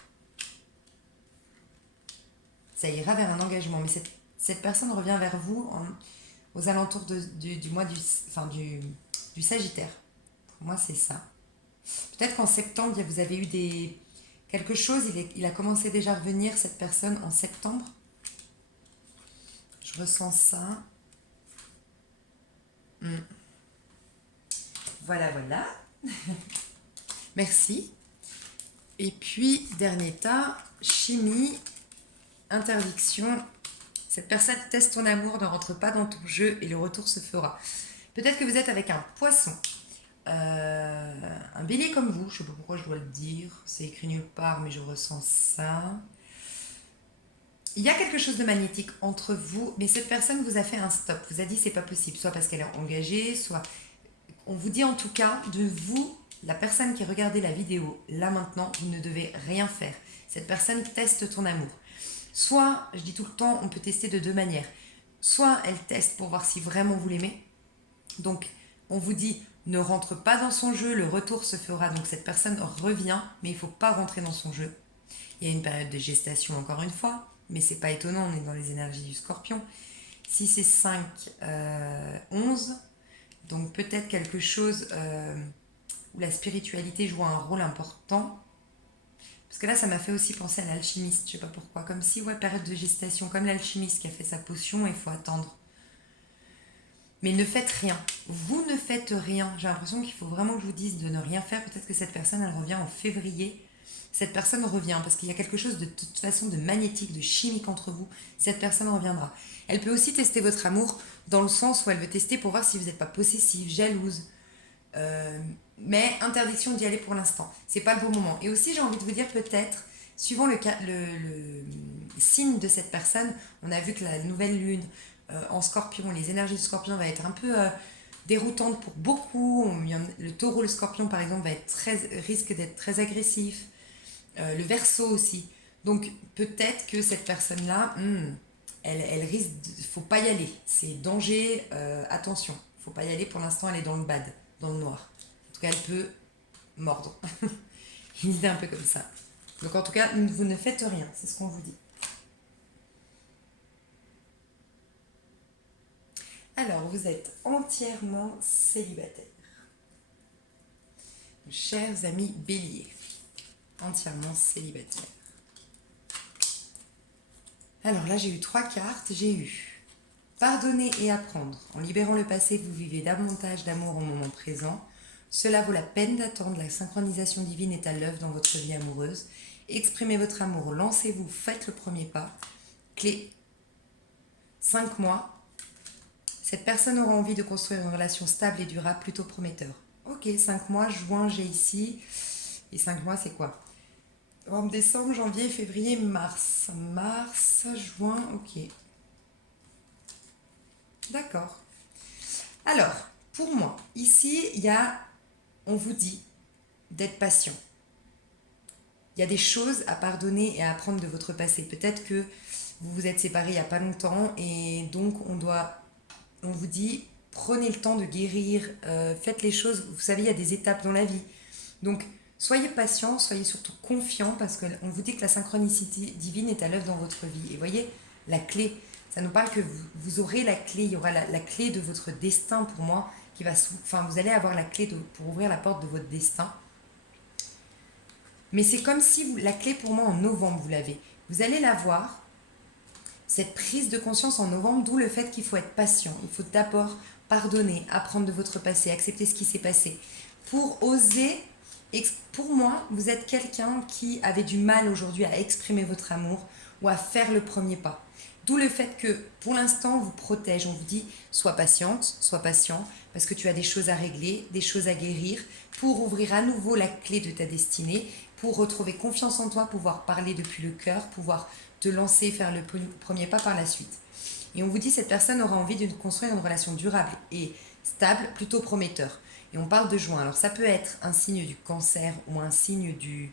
Ça ira vers un engagement, mais cette personne revient vers vous aux alentours du mois du Sagittaire. Pour moi, c'est ça. Peut-être qu'en septembre, vous avez eu quelque chose, il a commencé déjà à revenir, cette personne, en septembre. Je ressens ça. Voilà, voilà. Merci. Et puis, dernier tas, chimie, interdiction. Cette personne teste ton amour, ne rentre pas dans ton jeu et le retour se fera. Peut-être que vous êtes avec un poisson, un bélier comme vous, je ne sais pas pourquoi je dois le dire, c'est écrit nulle part, mais je ressens ça. Il y a quelque chose de magnétique entre vous, mais cette personne vous a fait un stop, vous a dit c'est pas possible, soit parce qu'elle est engagée, soit... On vous dit en tout cas, de vous, la personne qui regardait la vidéo, là maintenant, vous ne devez rien faire. Cette personne teste ton amour. Soit, je dis tout le temps, on peut tester de deux manières. Soit elle teste pour voir si vraiment vous l'aimez. Donc, on vous dit, ne rentre pas dans son jeu, le retour se fera. Donc, cette personne revient, mais il ne faut pas rentrer dans son jeu. Il y a une période de gestation, encore une fois, mais c'est pas étonnant, on est dans les énergies du Scorpion. Si c'est 5, 11, donc peut-être quelque chose où la spiritualité joue un rôle important. Parce que là, ça m'a fait aussi penser à l'alchimiste, je sais pas pourquoi. Comme si, ouais, période de gestation, comme l'alchimiste qui a fait sa potion, il faut attendre. Mais ne faites rien. Vous ne faites rien. J'ai l'impression qu'il faut vraiment que je vous dise de ne rien faire. Peut-être que cette personne, elle revient en février. Cette personne revient parce qu'il y a quelque chose de toute façon de magnétique, de chimique entre vous. Cette personne reviendra. Elle peut aussi tester votre amour dans le sens où elle veut tester pour voir si vous n'êtes pas possessive, jalouse. Mais interdiction d'y aller pour l'instant. C'est pas le bon moment. Et aussi, j'ai envie de vous dire peut-être, suivant le signe de cette personne, on a vu que la nouvelle lune en Scorpion, les énergies du Scorpion va être un peu déroutante pour beaucoup. Le Taureau, le Scorpion par exemple, risque d'être très agressif. Le Verseau aussi. Donc peut-être que cette personne-là, elle risque, faut pas y aller. C'est danger, attention. Faut pas y aller pour l'instant. Elle est dans le bad, dans le noir. En tout cas, elle peut mordre. Une idée un peu comme ça. Donc en tout cas, vous ne faites rien. C'est ce qu'on vous dit. Alors, vous êtes entièrement célibataire. Chers amis béliers, entièrement célibataire. Alors là, j'ai eu 3 cartes. J'ai eu pardonner et apprendre. En libérant le passé, vous vivez davantage d'amour au moment présent. Cela vaut la peine d'attendre. La synchronisation divine est à l'œuvre dans votre vie amoureuse. Exprimez votre amour, lancez-vous, faites le premier pas. Clé 5 mois. Cette personne aura envie de construire une relation stable et durable, plutôt prometteur. Ok, 5 mois, juin, j'ai ici. Et 5 mois, c'est quoi? En décembre, janvier, février, mars. Mars, juin, ok. D'accord. Alors, pour moi, ici, on vous dit d'être patient. Il y a des choses à pardonner et à apprendre de votre passé. Peut-être que vous vous êtes séparés il n'y a pas longtemps et donc on vous dit, prenez le temps de guérir, faites les choses. Vous savez, il y a des étapes dans la vie. Donc, soyez patient, soyez surtout confiant parce qu'on vous dit que la synchronicité divine est à l'œuvre dans votre vie. Et voyez, la clé, ça nous parle que vous aurez la clé, il y aura la clé de votre destin pour moi, vous allez avoir la clé pour ouvrir la porte de votre destin. Mais c'est comme si la clé pour moi en novembre, vous l'avez. Vous allez l'avoir, cette prise de conscience en novembre, d'où le fait qu'il faut être patient. Il faut d'abord pardonner, apprendre de votre passé, accepter ce qui s'est passé. Pour oser, pour moi, vous êtes quelqu'un qui avait du mal aujourd'hui à exprimer votre amour ou à faire le premier pas. D'où le fait que, pour l'instant, on vous protège. On vous dit, sois patiente, sois patient, parce que tu as des choses à régler, des choses à guérir, pour ouvrir à nouveau la clé de ta destinée, pour retrouver confiance en toi, pouvoir parler depuis le cœur, pouvoir te lancer, faire le premier pas par la suite. Et on vous dit, cette personne aura envie de construire une relation durable et stable, plutôt prometteur. Et on parle de juin. Alors ça peut être un signe du Cancer ou un signe du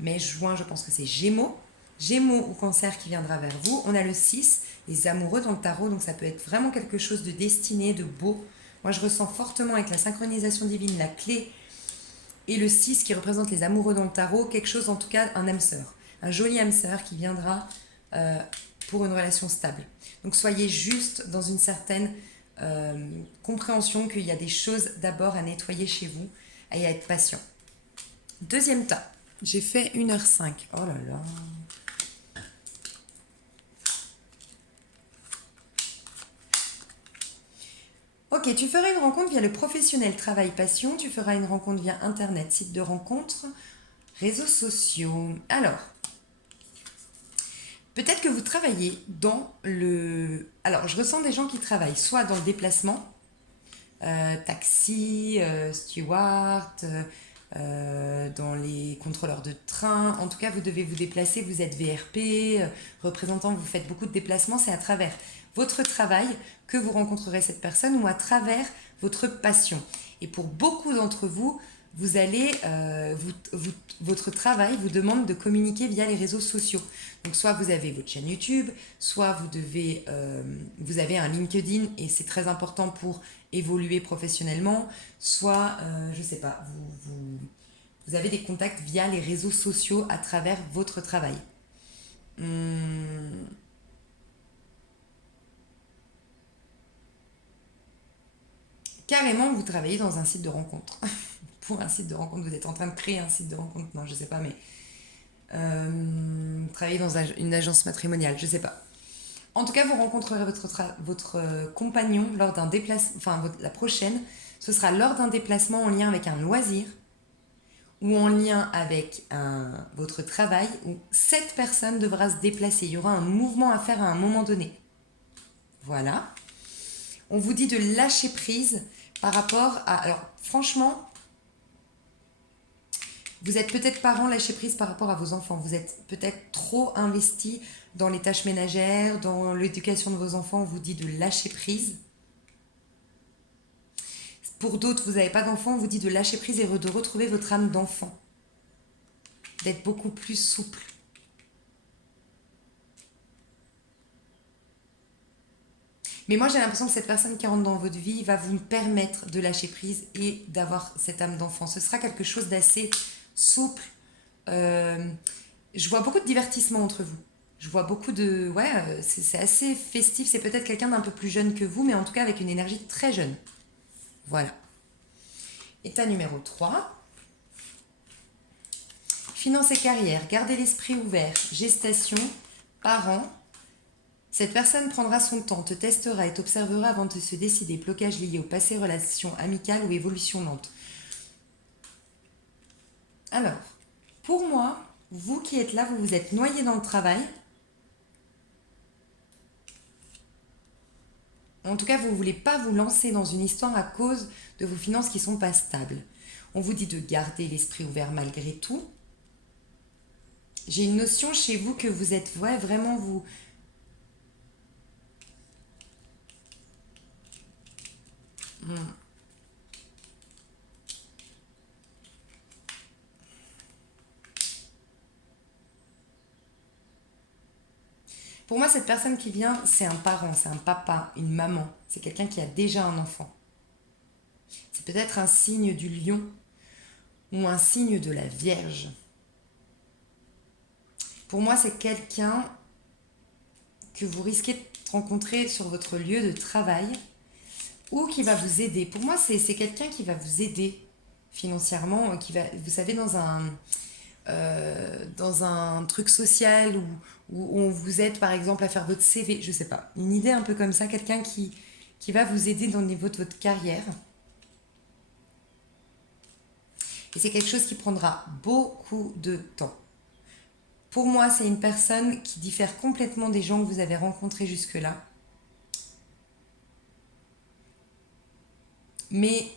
mai, juin, je pense que c'est Gémeaux. Gémeaux ou Cancer qui viendra vers vous. On a le 6, les amoureux dans le tarot, donc ça peut être vraiment quelque chose de destiné, de beau. Moi, je ressens fortement avec la synchronisation divine, la clé et le 6 qui représente les amoureux dans le tarot, quelque chose, en tout cas, un âme sœur. Un joli âme sœur qui viendra pour une relation stable. Donc, soyez juste dans une certaine compréhension qu'il y a des choses d'abord à nettoyer chez vous et à être patient. Deuxième tas. J'ai fait 1h05. Oh là là. Ok, tu feras une rencontre via le professionnel travail passion, tu feras une rencontre via internet, site de rencontre, réseaux sociaux. Alors, peut-être que vous travaillez dans le... Alors, je ressens des gens qui travaillent soit dans le déplacement, taxi, steward, dans les contrôleurs de train. En tout cas, vous devez vous déplacer, vous êtes VRP, représentant, vous faites beaucoup de déplacements. C'est à travers votre travail que vous rencontrerez cette personne ou à travers votre passion. Et pour beaucoup d'entre vous, vous allez, votre travail vous demande de communiquer via les réseaux sociaux. Donc soit vous avez votre chaîne YouTube, soit vous avez un LinkedIn et c'est très important pour évoluer professionnellement, soit, je ne sais pas, vous avez des contacts via les réseaux sociaux à travers votre travail. Carrément, vous travaillez dans un site de rencontre. Pour un site de rencontre, vous êtes en train de créer un site de rencontre. Non, je sais pas, mais travailler dans une agence matrimoniale, je sais pas. En tout cas, vous rencontrerez votre compagnon lors d'un déplacement, enfin la prochaine, ce sera lors d'un déplacement en lien avec un loisir ou en lien avec votre travail où cette personne devra se déplacer. Il y aura un mouvement à faire à un moment donné. Voilà. On vous dit de lâcher prise par rapport à... Alors, franchement, vous êtes peut-être parent lâcher prise par rapport à vos enfants. Vous êtes peut-être trop investi dans les tâches ménagères, dans l'éducation de vos enfants. On vous dit de lâcher prise. Pour d'autres, vous n'avez pas d'enfants, on vous dit de lâcher prise et de retrouver votre âme d'enfant. D'être beaucoup plus souple. Mais moi, j'ai l'impression que cette personne qui rentre dans votre vie va vous permettre de lâcher prise et d'avoir cette âme d'enfant. Ce sera quelque chose d'assez souple. Je vois beaucoup de divertissement entre vous. Je vois beaucoup de... Ouais, c'est assez festif. C'est peut-être quelqu'un d'un peu plus jeune que vous, mais en tout cas avec une énergie très jeune. Voilà. État numéro 3. Finances et carrière. Gardez l'esprit ouvert. Gestation. Parents. Cette personne prendra son temps, te testera et t'observera avant de se décider. Blocage lié au passé, relation amicale ou évolution lente. Alors, pour moi, vous qui êtes là, vous vous êtes noyé dans le travail. En tout cas, vous ne voulez pas vous lancer dans une histoire à cause de vos finances qui ne sont pas stables. On vous dit de garder l'esprit ouvert malgré tout. J'ai une notion chez vous que vous êtes vraiment vous... Pour moi, cette personne qui vient, c'est un parent, c'est un papa, une maman. C'est quelqu'un qui a déjà un enfant. C'est peut-être un signe du lion ou un signe de la Vierge. Pour moi, c'est quelqu'un que vous risquez de rencontrer sur votre lieu de travail ou qui va vous aider. Pour moi, c'est quelqu'un qui va vous aider financièrement, qui va, vous savez, dans un truc social où on vous aide par exemple à faire votre CV, je sais pas, une idée un peu comme ça, quelqu'un qui va vous aider dans le niveau de votre carrière. Et c'est quelque chose qui prendra beaucoup de temps. Pour moi, c'est une personne qui diffère complètement des gens que vous avez rencontrés jusque-là. Mais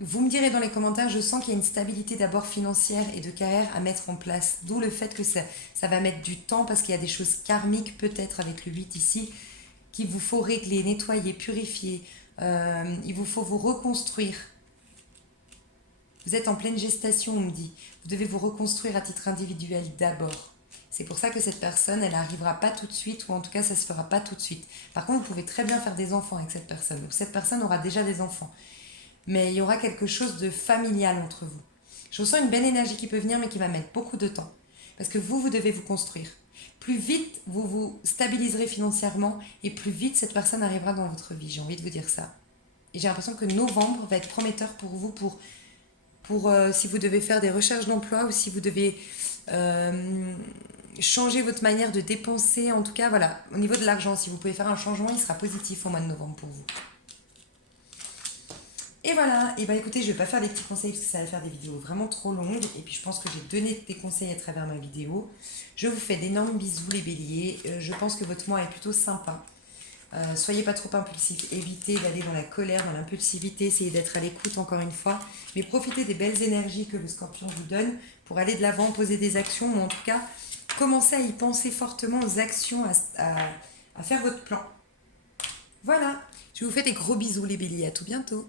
vous me direz dans les commentaires, je sens qu'il y a une stabilité d'abord financière et de carrière à mettre en place. D'où le fait que ça va mettre du temps parce qu'il y a des choses karmiques peut-être avec le 8 ici qu'il vous faut régler, nettoyer, purifier. Il vous faut vous reconstruire. Vous êtes en pleine gestation, on me dit. Vous devez vous reconstruire à titre individuel d'abord. C'est pour ça que cette personne, elle n'arrivera pas tout de suite, ou en tout cas, ça ne se fera pas tout de suite. Par contre, vous pouvez très bien faire des enfants avec cette personne. Donc, cette personne aura déjà des enfants. Mais il y aura quelque chose de familial entre vous. Je ressens une belle énergie qui peut venir, mais qui va mettre beaucoup de temps. Parce que vous devez vous construire. Plus vite vous vous stabiliserez financièrement, et plus vite cette personne arrivera dans votre vie. J'ai envie de vous dire ça. Et j'ai l'impression que novembre va être prometteur pour vous, si vous devez faire des recherches d'emploi, ou si vous devez changer votre manière de dépenser. En tout cas, voilà, au niveau de l'argent, si vous pouvez faire un changement, il sera positif au mois de novembre pour vous. Et voilà, et bah écoutez, je vais pas faire des petits conseils parce que ça va faire des vidéos vraiment trop longues, et puis je pense que j'ai donné des conseils à travers ma vidéo. Je vous fais d'énormes bisous les béliers, je pense que votre mois est plutôt sympa. Soyez pas trop impulsifs, évitez d'aller dans la colère, dans l'impulsivité, essayez d'être à l'écoute encore une fois, mais profitez des belles énergies que le scorpion vous donne pour aller de l'avant, poser des actions, ou en tout cas, commencez à y penser fortement, aux actions, à faire votre plan. Voilà, je vous fais des gros bisous les béliers, à tout bientôt.